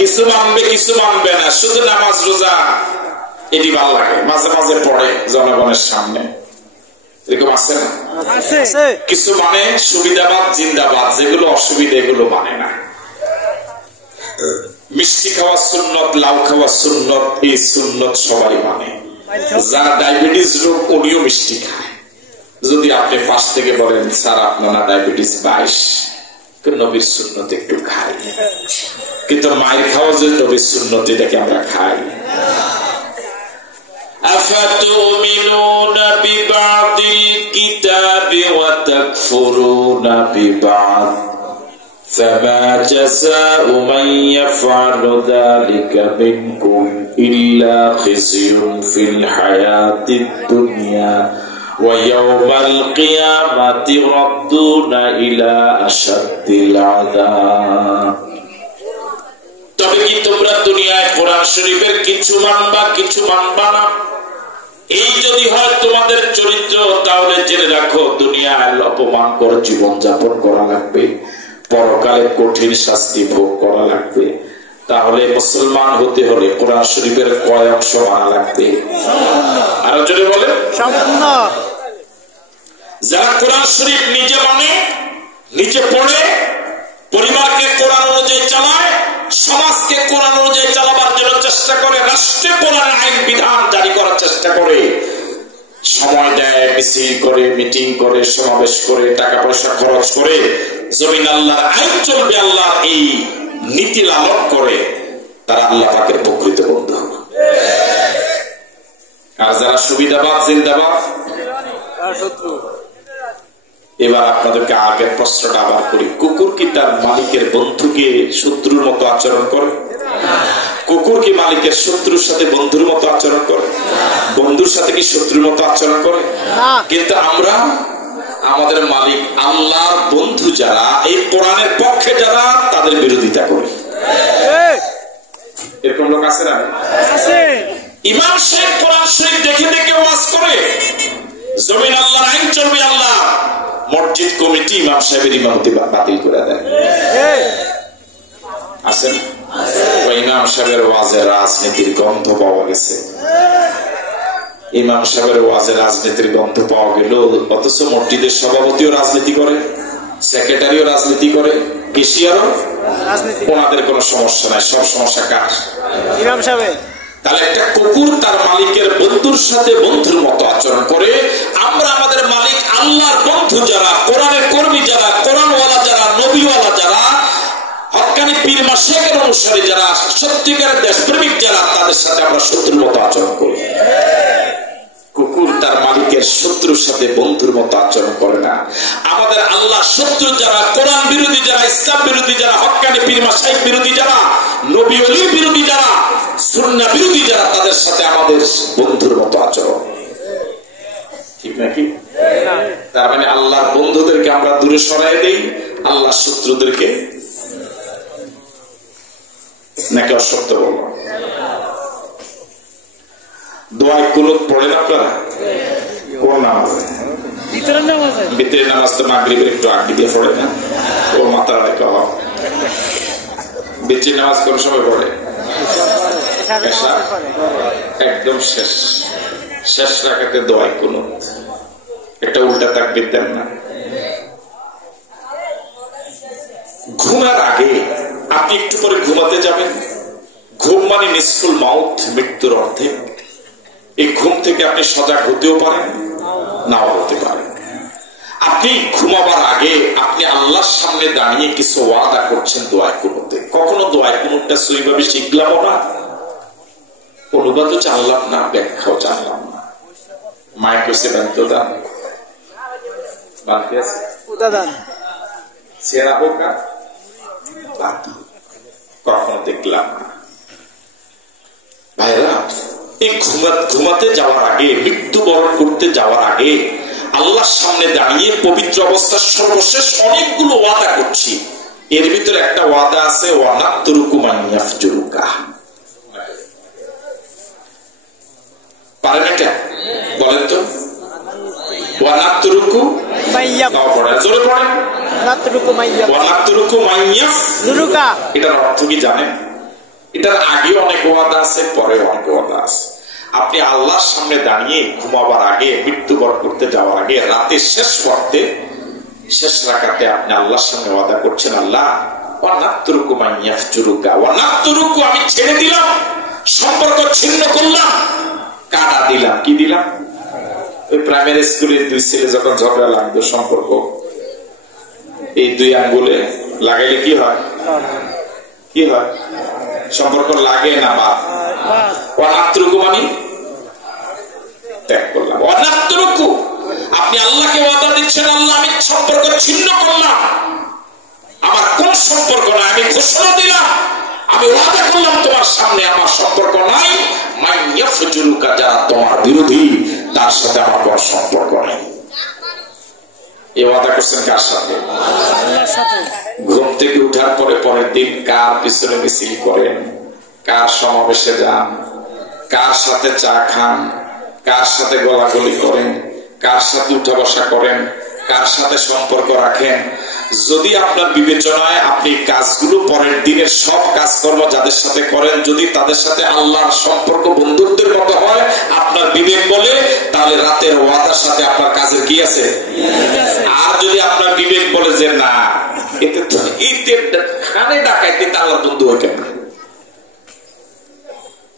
কিছু মানবে কিছু মানবে না, শুধু নামাজ রোজা এটি ভালো লাগে, মাঝে মাঝে পড়ে জনগণের সামনে, এরকম আছে না? কিছু মানে সুবিধাবাদ জিন্দাবাদ, যেগুলো অসুবিধা এগুলো মানে না। মিষ্টি খাওয়া সুন্নত, লাউ খাওয়া সুন্নত, এই সুন্নত সবাই মানে। যারা ডায়াবেটিস রোগ উনিও মিষ্টি খায়। যদি আপনি পাশ থেকে বলেন স্যার আপনার না ডায়াবেটিস 22, নবীর সুন্নত একটু খাই, কিন্তু মায়ের খাওয়া যে নবীর সুন্নত, এটাকে আমরা খাই। আফাতুমিনুনা বিবাদিল কিতাবি ওয়া তাকফুরুনা বিবাদ فما جزاء من يفعل ذلك منكم إلا خزي في الحياة الدنيا ويوم القيامة يردون إلى أشد العذاب। তবে কি তোমরা দুনিয়ায় কোরআন শরীফের কিছু মানবা কিছু মানবা না? এই যদি হয় তোমাদের চরিত্র, তাহলে জেনে রাখো দুনিয়ায় অপমানকর জীবন যাপন করা লাগবে, পরকালে কঠিন শাস্তি ভোগ করা লাগবে। তাহলে মুসলমান হতে হলে কোরআন শরীফের কয় অংশ মানা লাগবে? আরো যদি বলে, যারা কোরআন শরীফ নিজে মানে, নিজে পড়ে, পরিবারকে কোরআন অনুযায়ী চালায়, সমাজকে কোরআন অনুযায়ী চালাবার জন্য চেষ্টা করে, রাষ্ট্রে কোরআনের আইন বিধান জারি করার চেষ্টা করে, সময় দেয়, মিছিল করে, মিটিং করে, সমাবেশ করে, টাকা পয়সা খরচ করে, জমিন আল্লাহর আইন চলবে আল্লাহ এই নীতি লালন করে, তারা আল্লাহ পাকের প্রকৃত বন্ধু। আর যারা সুবিধাবাদ, জিন্দাবাদ, এবার আপনাদেরকে আগের প্রশ্নটা আবার করি, কুকুর কি তার মালিকের বন্ধুকে শত্রুর মতো আচরণ করে? কুকুর কি মালিকের শত্রুর সাথে বন্ধুর মতো আচরণ করে? বন্ধুর সাথে কি শত্রুর মতো আচরণ করে? কিন্তু আমরা আমাদের মালিক আল্লাহর বন্ধু যারা, এই কোরআনের পক্ষে যারা, তাদের বিরোধিতা করি। এরকম লোক আছে না? ইমাম সাহেব কোরআন শরীফ দেখে দেখে ওয়াজ করে, জমিন আল্লাহর আইন চলবে আল্লাহ, মসজিদ কমিটি ইমাম সাহেবের ইমামতি বাতিল করে দেয়। আছেন? ইমাম সাহেবের ওয়াজে রাজনীতির গন্ধ পাওয়া গেছে, ইমাম সাহেবের ওয়াজে রাজনীতির গন্ধ পাওয়া গেল, অথচ মসজিদের সভাপতিও রাজনীতি করে, সেক্রেটারিও রাজনীতি করে, কেশিয়ারও। ওনাদের কোনো সমস্যা নাই, সব সমস্যা কার? ইমাম সাহেবের। তাহলে একটা কুকুর তার মালিকের বন্ধুর সাথে বন্ধুর মতো আচরণ করে, আমরা আমাদের মালিক আল্লাহর বন্ধু যারা, কোরআনের কর্মী যারা, কোরআনওয়ালা যারা, নবীওয়ালা যারা, হক্কানি পীর মাশায়েখের অনুসারী যারা, সত্যিকারের দেশপ্রেমিক যারা, তাদের সাথে আমরা শত্রুর মতো আচরণ করি। কুকুর তার মালিকের শত্রুর সাথে বন্ধুর মতো আচরণ করে না। আমাদের আল্লাহ শত্রু যারা, কোরআন বিরোধী যারা, ইসলাম বিরোধী যারা, হক্কানি পীর মাশায়েখ বিরোধী যারা, নবী ওলি বিরোধী যারা, সুন্নাহ বিরোধী যারা, তাদের সাথে আমাদের বন্ধুর মতো আচরণ। ঠিক নাকি? তার মানে আল্লাহর বন্ধুদেরকে আমরা দূরে সরাই দেই, আল্লাহর শত্রুদেরকে নাকি অসত্য বলবো? দোয়া কুনুত পড়েন আপনারা? কোন নামাজে? ভিতরের নামাজ তো মাগরিবের একটু আগে দিয়ে পড়ে না, ও মাথার রেখা। বেঁচে নামাজ কোন সময় পড়ে? একদম শেষ, শেষ রাখাতে দোয়া কুনুত। একটা উল্টা তাকবীর দেন না? ঘুমার আগে আপনি একটু পরে ঘুমাতে যাবেন, ঘুম মানে নিসফুল মাউত, মৃত্যুর অর্ধেক। এই ঘুম থেকে আপনি সজাগ হতেও পারেন, নাও হতে পারেন। আপনি ঘুমাবার আগে আপনি আল্লাহর সামনে দাঁড়িয়ে কিছু ওয়াদা করছেন দোয়া কুনুতে। কখনো দোয়া কুনুতটা সহিভাবে শিখলাম না, অনুবাদও জানলাম না, ব্যাখ্যাও জানলাম না, মাইক হচ্ছে ব্যন্ত দান, কখনো দেখলাম না। ভাইরা, এই ঘুমাতে যাওয়ার আগে, মৃত্যুবরণ করতে যাওয়ার আগে আল্লাহর সামনে দাঁড়িয়ে পবিত্র অবস্থার সর্বশেষ অনেকগুলো ওয়াদা করছি। এর ভিতরে একটা ওয়াদা আছে, ওয়ানাতুরুকু মান ইয়াফজুরুকা। পারেন এটা? বলেন তো। ওয়ানাতুরুকু জোরে পড়েন। ওয়ানাতুরুকু মান ইয়াফজুরুকা, এটার অর্থ কি জানেন? এটার আগে অনেক ওয়াদা আছে, পরে অনেক ওয়াদা আছে। আপনি আল্লাহর সামনে দাঁড়িয়ে ঘুমাবার আগে, মৃত্যুবরণ করতে যাওয়ার আগে, রাতের শেষ ওয়াক্তে, শেষ রাকাতে আপনি আল্লাহর সামনে ওয়াদা করছেন, আল্লাহ ওয়ানাতুরুকু মান ইয়াফজুরুকা, ওয়ানাতুরুকু, আমি ছেড়ে দিলাম, সম্পর্ক ছিন্ন করলাম, কাটা দিলাম। কি দিলাম? ওই প্রাইমারি স্কুলের দুই ছেলে যখন ঝগড়া লাগবে, সম্পর্ক এই দুই আঙ্গুলে লাগাইলে কি হয়? কি হয়? সম্পর্ক লাগে না বা? অনাত্রুকু মানে ত্যাগ করলাম। অনাত্রুকু, আপনি আল্লাহকে ওয়াদা দিচ্ছেন, আল্লাহ আমি সম্পর্ক ছিন্ন করলাম, আমার কোন সম্পর্ক নাই, আমি ঘোষণা দিলাম, আমি ওয়াদা করলাম তোমার সামনে আমার সম্পর্ক নাই। মান ইয়াফজুরুকা, যারা তোমার বিরোধী, তার সাথে আমার কোনো সম্পর্ক নেই। এই ওয়াদা করছেন কার সাথে? আল্লাহর সাথে। ঘুম থেকে উঠার পরে পরের দিন কার পিছনে মিছিল করেন, কার সমাবেশে যান, কার সাথে চা খান, কার সাথে গলাগলি করেন, কার সাথে উঠা বসা করেন, কার সাথে সম্পর্ক রাখেন। যদি আপনার বিবেচনায় আপনি কাজগুলো পরের দিনের সব কাজকর্ম যাদের সাথে করেন, যদি তাদের সাথে আল্লাহর সম্পর্ক বন্ধুত্বের মতো হয়, আপনার বিবেক বলে, তাহলে রাতের ওয়াদার সাথে আপনার কাজের কি আছে? আর যদি আপনার বিবেক বলে যে না, এতে তো খানে ডাকাইতে আল্লাহ বন্ধু হয় কেন?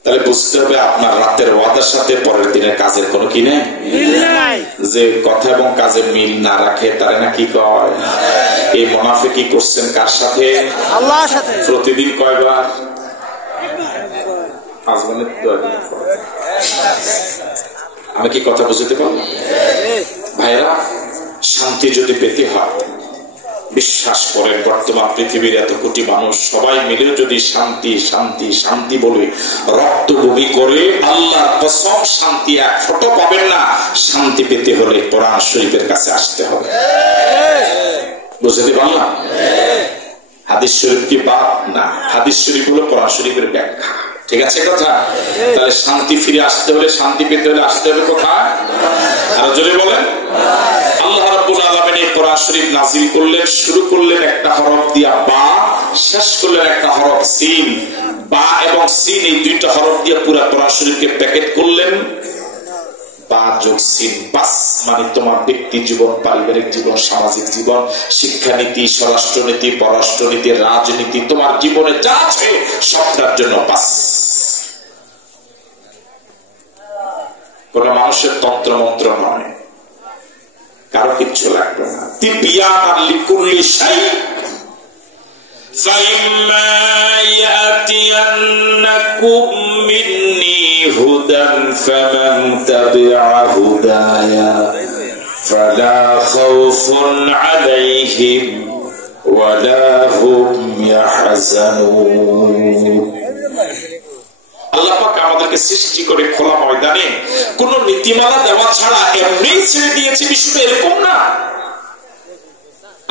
তাহলে বুঝতে হবে আপনার রাতের ওয়াদার সাথে পরের দিনের কাজের কোনো কি নেই। যে কথা এবং কাজে মিল না রাখে তারে না কি কয়? এই মুনাফিকি করছেন কার সাথে? আল্লাহর সাথে। প্রতিদিন কয়বার? আমি কি কথা বুঝতে পারলাম? ভাইরা, শান্তি যদি পেতে হয়, বিশ্বাস করেন বর্তমান পৃথিবীর এত কোটি মানুষ সবাই মিলে যদি শান্তি শান্তি শান্তি বলে রক্ত বমি করে, আল্লাহর কসম শান্তি এক ফোঁটা পাবেন না। শান্তি পেতে হলে কোরআন শরীফের কাছে আসতে হবে। বুঝতে পারলাম? হাদিস শরীফ কি বাদ না? হাদিস শরীফ হলো কোরআন শরীফের ব্যাখ্যা। ঠিক আছে কথা? তাহলে শান্তি ফিরে আসতে হলে, শান্তি পেতে হলে আসতে হবে কোথায়? আরো জোরে বলেন। আল্লাহ রাব্বুল আলামিন এই কোরআন শরীফ নাযিল করলেন, শুরু করলেন একটা হরফ দিয়া বা, শেষ করলেন একটা হরফ সিন। বা এবং সিন এই দুইটা হরফ দিয়ে পুরো কোরআন শরীফকে প্যাকেট করলেন। বা যোগ সিন, বাস মানে তোমার ব্যক্তি জীবন, পারিবারিক জীবন, সামাজিক জীবন, শিক্ষানীতি, স্বরাষ্ট্রনীতি, পররাষ্ট্রনীতি, রাজনীতি, তোমার জীবনে যা আছে সবটার জন্য বাস। কোন মানুষের তন্ত্র মন্ত্র নয়, কারো কিচ্ছু লাগবে না। তিবিয়ানান লিকুল্লি শাই। فَإِمَّا يَأْتِيَنَّكُم مِّنِّي هُدًى فَمَن تَبِعَ هُدَايَ فَلَا خَوْفٌ عَلَيْهِمْ وَلَا هُمْ يَحْزَنُونَ। আল্লাহ পাক আমাদেরকে সৃষ্টি করে খোলা ময়দানে কোন নীতিমালা দেওয়া ছাড়া এমনি ছেড়ে দিয়েছে, বিষয়টা এরকম না।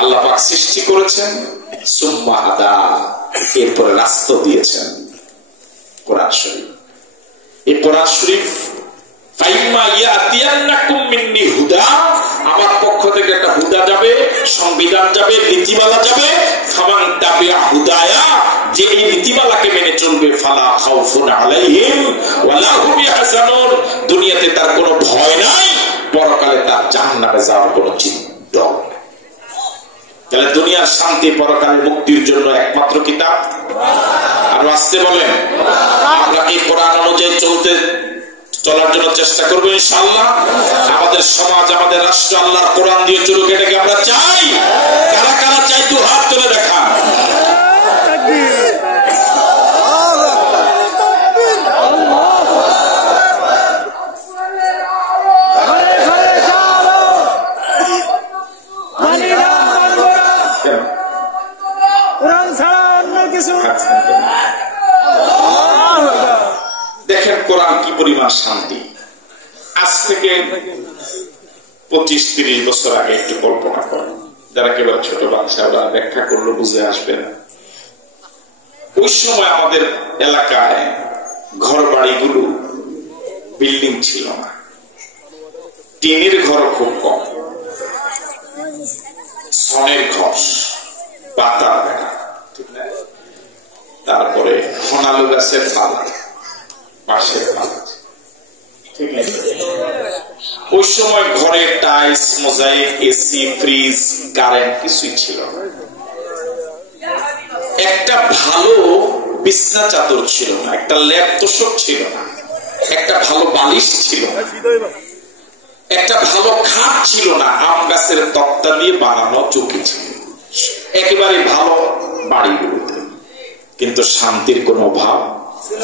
আল্লাহ পাক সৃষ্টি করেছেন, সুম্মা হাদা, এরপরে রাস্তা দিয়েছেন কোরআন শরীফ। এই কোরআন শরীফ ফাইম্মা ইয়াতিয়ান্নাকুম মিন্নি হুদা, আমার পক্ষ থেকে একটা হুদা যাবে, সংবিধান যাবে, নীতিমালা যাবে। ফামান তাবিআ হুদায়া, যে এই নীতিমালাকে মেনে চলবে, ফালা খাউফুন আলাইহিম ওয়ালা হুম ইয়াহজানুন, দুনিয়াতে তার কোনো ভয় নাই, পরকালে তার জাহান্নামে যাওয়ার কোনো চিন্তা। তাহলে দুনিয়ার শান্তি, পরকালের মুক্তির জন্য একমাত্র কিতাব। আর আসতে বলেন, আমরা এই কোরআন অনুযায়ী চলার জন্য চেষ্টা করবো ইনশাআল্লাহ। আমাদের সমাজ, আমাদের রাষ্ট্র আল্লাহর কোরআন দিয়ে চলুক, এটাকে আমরা চাই। কারা কারা চাই দু হাত তুলে দেখা। দেখেন কোরআন কি পরিমাণ শান্তি। আজ থেকে 25-30 বছর আগে একটু কল্পনা করেন, যারা কেবল ছোট বাচ্চা, ওরা ব্যাখ্যা করলে বুঝে আসবে না। ওই সময় আমাদের এলাকায় ঘর বাড়িগুলো বিল্ডিং ছিল না, টিনের ঘর খুব কম, সনের ঘর, পাতার বেড়া, তারপরে সোনালু গাছের পালা, বাঁশের পালা। ঠিক আছে, ওই সময় ঘরে tiles, mosaic, AC, fridge, current কিছুই ছিল না। একটা ভালো বিছনা চাদর ছিল না, একটা ল্যাপ তোষক ছিল না, একটা ভালো বালিশ ছিল না, একটা ভালো খাট ছিল না, আম গাছের তক্তা দিয়ে বানানো চৌকি ছিল। একেবারে ভালো বাড়িগুলোতে, কিন্তু শান্তির কোনো অভাব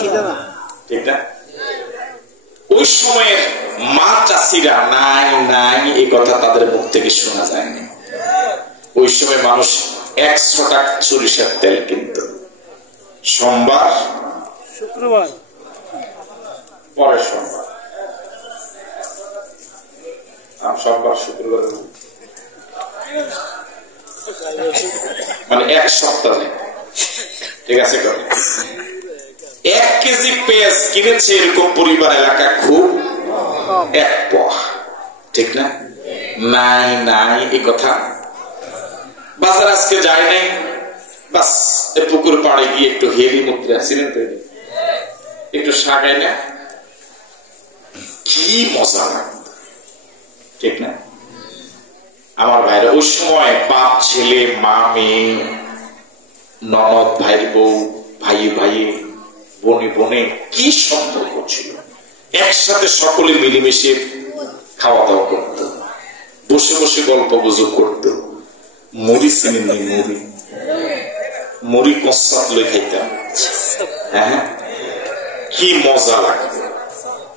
ছিল না। ঠিক না? ওই সময়ের মা চাষিরা নাই নাই এই কথা তাদের মুখ থেকে শোনা যায়নি। ওই সময় মানুষ 100 টাকা সরিষার তেল কিনত, সোমবার, শুক্রবার, পরের সোমবার, সোমবার শুক্রবার, মানে 1 সপ্তাহে। ঠিক আছে, 1 কেজি পেঁয়াজ কিনেছে এরকম পরিবার এলাকা খুব 1 পোয়া। ঠিক না? নাই নাই এই কথা। বাজার আজকে যায় নাই, বাস পুকুর পাড়ে গিয়ে একটু হেলি মুদ্রা ছিলেন তো, একটু শাকাই না, কি মজা লাগতো। ঠিক না? আমার ভাইরা ওই সময় বাপ ছেলে মা মেয়ে ননদ ভাই বউ ভাই ভাই বোনে বোনে কি সম্পর্ক ছিল। একসাথে সকলে মিলেমিশে খাওয়া দাওয়া করত, বসে বসে গল্প গুজব করত। মুড়ি চিনি নেই, মুড়ি মুড়ি কষাত লই খাইতাম। হ্যাঁ, কি মজা লাগতো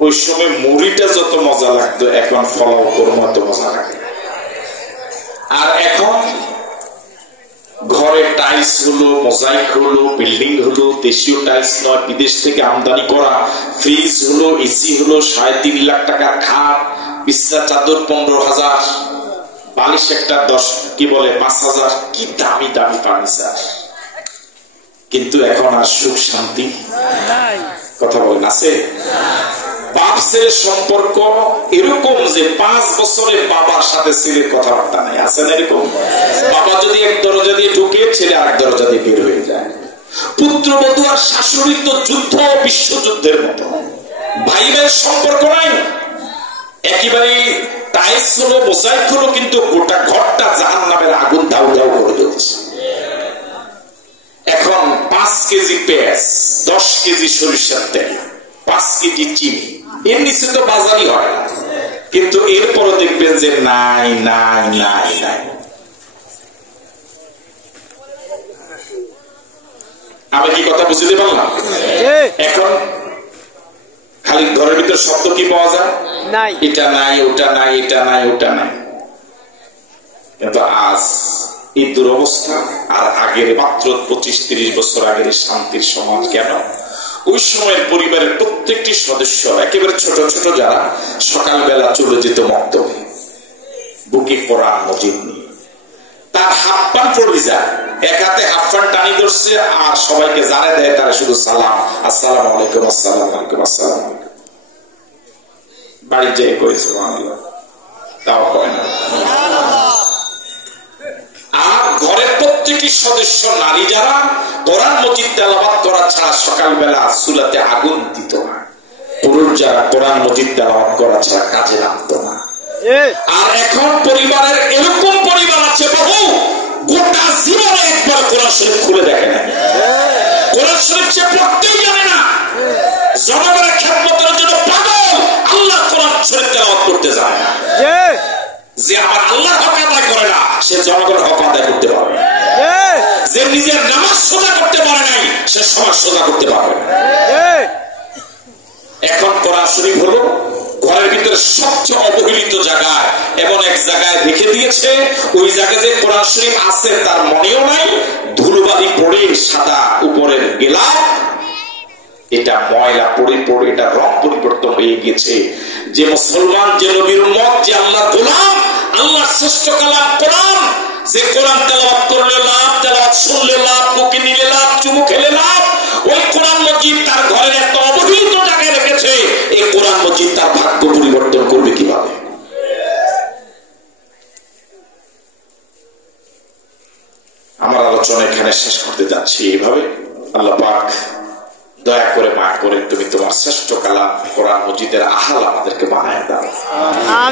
ওই সময়। মুড়িটা যত মজা লাগতো এখন ফলাও করবো এত মজা লাগে। আর এখন ঘরে টাইলস হলো, মোজাইক হলো, বিল্ডিং হলো, দেশীয় টাইলস নয় বিদেশ থেকে আমদানি করা, ফ্রিজ হলো, এসি হলো, 3.5 লাখ টাকার খাট, বিছনা চাদর 15,000, বালিশ একটা 5,000। কি দামি দামি ফার্নিচার। কিন্তু এখন আর সুখ শান্তি কথা বলেন আছে? বাপ ছেলের সম্পর্ক এরকম যে 5 বছরে বাবার সাথে ছেলের কথাবার্তা নাই, আছে না এরকম? বাবা যদি এক দরজা দিয়ে ঢুকে, ছেলে আরেক দরজা দিয়ে বের হয়ে যায়। পুত্রবধূ আর শাশুড়ির তো যুদ্ধ, বিশ্বযুদ্ধের মতো। ভাই ভাইয়ের সম্পর্ক নাই, একেবারে টাইলস হলো, মোজাইক হলো, কিন্তু গোটা ঘরটা জাহান্নামের আগুন দাউ দাউ করে জ্বলছে। এখন 5 কেজি পেঁয়াজ, 10 কেজি সরিষার তেল, 5 কেজি চিনি, এর নিচে তো বাজারই হয় না। কিন্তু এরপরও দেখবেন যে নাই নাই নাই নাই। আমি কি কথা বুঝতে পারলাম? এখন খালি ঘরের ভিতরে শব্দ কি পাওয়া যায়? এটা নাই, ওটা নাই, এটা নাই, ওটা নাই। কিন্তু আজ এই দুরবস্থা। আর আগের মাত্র 25-30 বছর আগের শান্তির সমাজ কেন? ওই সময়ের পরিবারের প্রত্যেকটি সদস্য একেবারে ছোট ছোট যারা সকালবেলা চলে যেত মক্তবে, বুকে কোরআন মজিদ নিয়ে। তার হাফ প্যান্ট পড়ে যায়, এক হাতে হাফ প্যান্ট টানি ধরছে, আর সবাইকে জানে দেয় তারা শুধু সালাম, আসসালামু আলাইকুম, আসসালামু আলাইকুম, আসসালামু আলাইকুম। বাড়ি যেয়ে কয়েছে সুবহানাল্লাহ, তাও কয় না। আর ঘরের প্রত্যেকটি সদস্য নারী যারা কোরআন মজিদ তেলাওয়াত করা ছাড়া সকালবেলা চুলাতে আগুন দিত না। পুরুষ যারা কোরআন মজিদ তেলাওয়াত করা ছাড়া কাজে নামতো না। আর এখন পরিবারের এরকম পরিবার আছে বহু, গোটা জীবনে একবার কোরআন শরীফ খুলে দেখে না, কোরআন শরীফ সে পড়তেই জানে না। জনগণের খেদমতের জন্য পাগল, আল্লাহ কোরআন শরীফ তেলাওয়াত করতে যায় না। যে আমার আল্লাহর হক আদায় করে না, সে জনগণের হক আদায় করতে পারবে না। যে নিজের নামাজ সোজা করতে পারে নাই, সে সমাজ সোজা করতে পারবে না। এখন কোরআন শরীফ হলো ঘরের ভিতরে সবচেয়ে অবহেলিত জায়গায়, এমন এক জায়গায় রেখে দিয়েছে, ওই জায়গায় যে কোরআন শরীফ আছে তার মনেও নাই। ধুলোবালি পড়ে সাদা উপরের গেলাম, এটা ময়লা পড়ে পড়ে এটা রং পরিবর্তন হয়ে গেছে। যে মুসলমান, যে নবীর উম্মত, যে আল্লাহর গোলাম, আল্লাহর শ্রেষ্ঠ কালাম কোরআন, যে কোরআন তেলাওয়াত করলে লাভ, তেলাওয়াত শুনলে লাভ, বুকে নিলে লাভ, চুমু খেলে লাভ, ওই কোরআন মজিদ তার ঘরের এত অবহেলিত জায়গায় রেখেছে। এই কোরআন মজিদ তার ভাগ্য পরিবর্তন করবে কিভাবে? আমার আলোচনা এখানে শেষ করতে যাচ্ছি এইভাবে। আল্লাহ পাক দয়া করে মায়া করে তুমি তোমার শ্রেষ্ঠ কালাম কোরআন মজিদের আহাল আমাদেরকে বানায় দাও।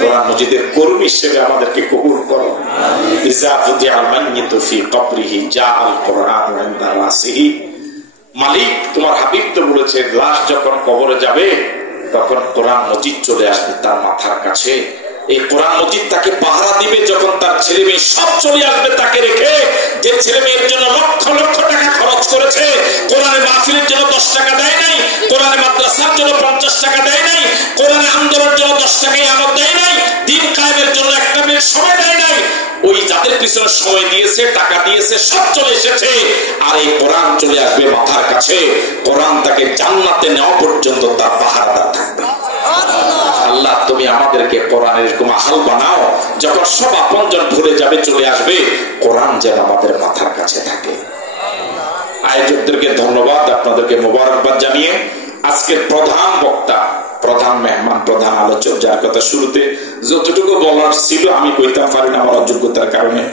কোরআন মজিদের কর্মী হিসেবে আমাদেরকে কবুল করো। মালিক, তোমার হাবিব তো বলেছে লাশ যখন কবরে যাবে তখন কোরআন মজিদ চলে আসবে তার মাথার কাছে। এই কোরআন মজিদ তাকে পাহারা দিবে। যখন তার ছেলে মেয়ে সব চলে আসবে তাকে রেখে, যে ছেলে মেয়ের জন্য লক্ষ লক্ষ টাকা খরচ করেছে, কোরআনের মাহফিলের জন্য 10 টাকা দেয় নাই, কোরআনের মাদ্রাসার জন্য 50 টাকা দেয় নাই, কোরআনের আন্দোলনের জন্য 10 টাকাই আমদ দেয় নাই, দিন কায়েমের জন্য একটা মিনিট সময় দেয় নাই, ওই যাদের পিছনে সময় দিয়েছে, টাকা দিয়েছে, সব চলে এসেছে। আর এই কোরআন চলে আসবে মাথার কাছে। কোরআন তাকে জান্নাতে নেওয়া পর্যন্ত তার পাহারাদার থাকবে। আল্লাহ, তুমি আমাদেরকে কোরআনের এরকম আহাল বানাও, যখন সব আপনজন ভুলে যাবে, চলে আসবে, কোরআন যেন আমাদের মাথার কাছে থাকে। আয়োজকদেরকে ধন্যবাদ, আপনাদেরকে মোবারকবাদ জানিয়ে আজকের প্রধান বক্তা, প্রধান মেহমান, প্রধান আলোচক, যার কথা শুরুতে যতটুকু বলার ছিল আমি কইতাম পারি না আমার অযোগ্যতার কারণে,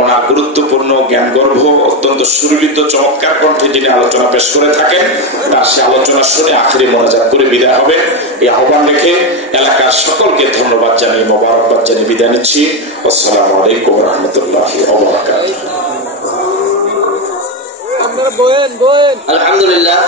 ওনার গুরুত্বপূর্ণ জ্ঞানগর্ভ অত্যন্ত সুরলিত চমৎকার কণ্ঠে যিনি আলোচনা পেশ করে থাকেন, তার সে আলোচনা শুনে আখেরি মোনাজাত করে বিদায় হবে। এই আহ্বান রেখে এলাকার সকলকে ধন্যবাদ জানিয়ে মোবারকবাদ জানিয়ে বিদায় নিচ্ছি। আসসালামু আলাইকুম ওয়া রাহমাতুল্লাহি ওয়া বারাকাতুহু। আলহামদুলিল্লাহ।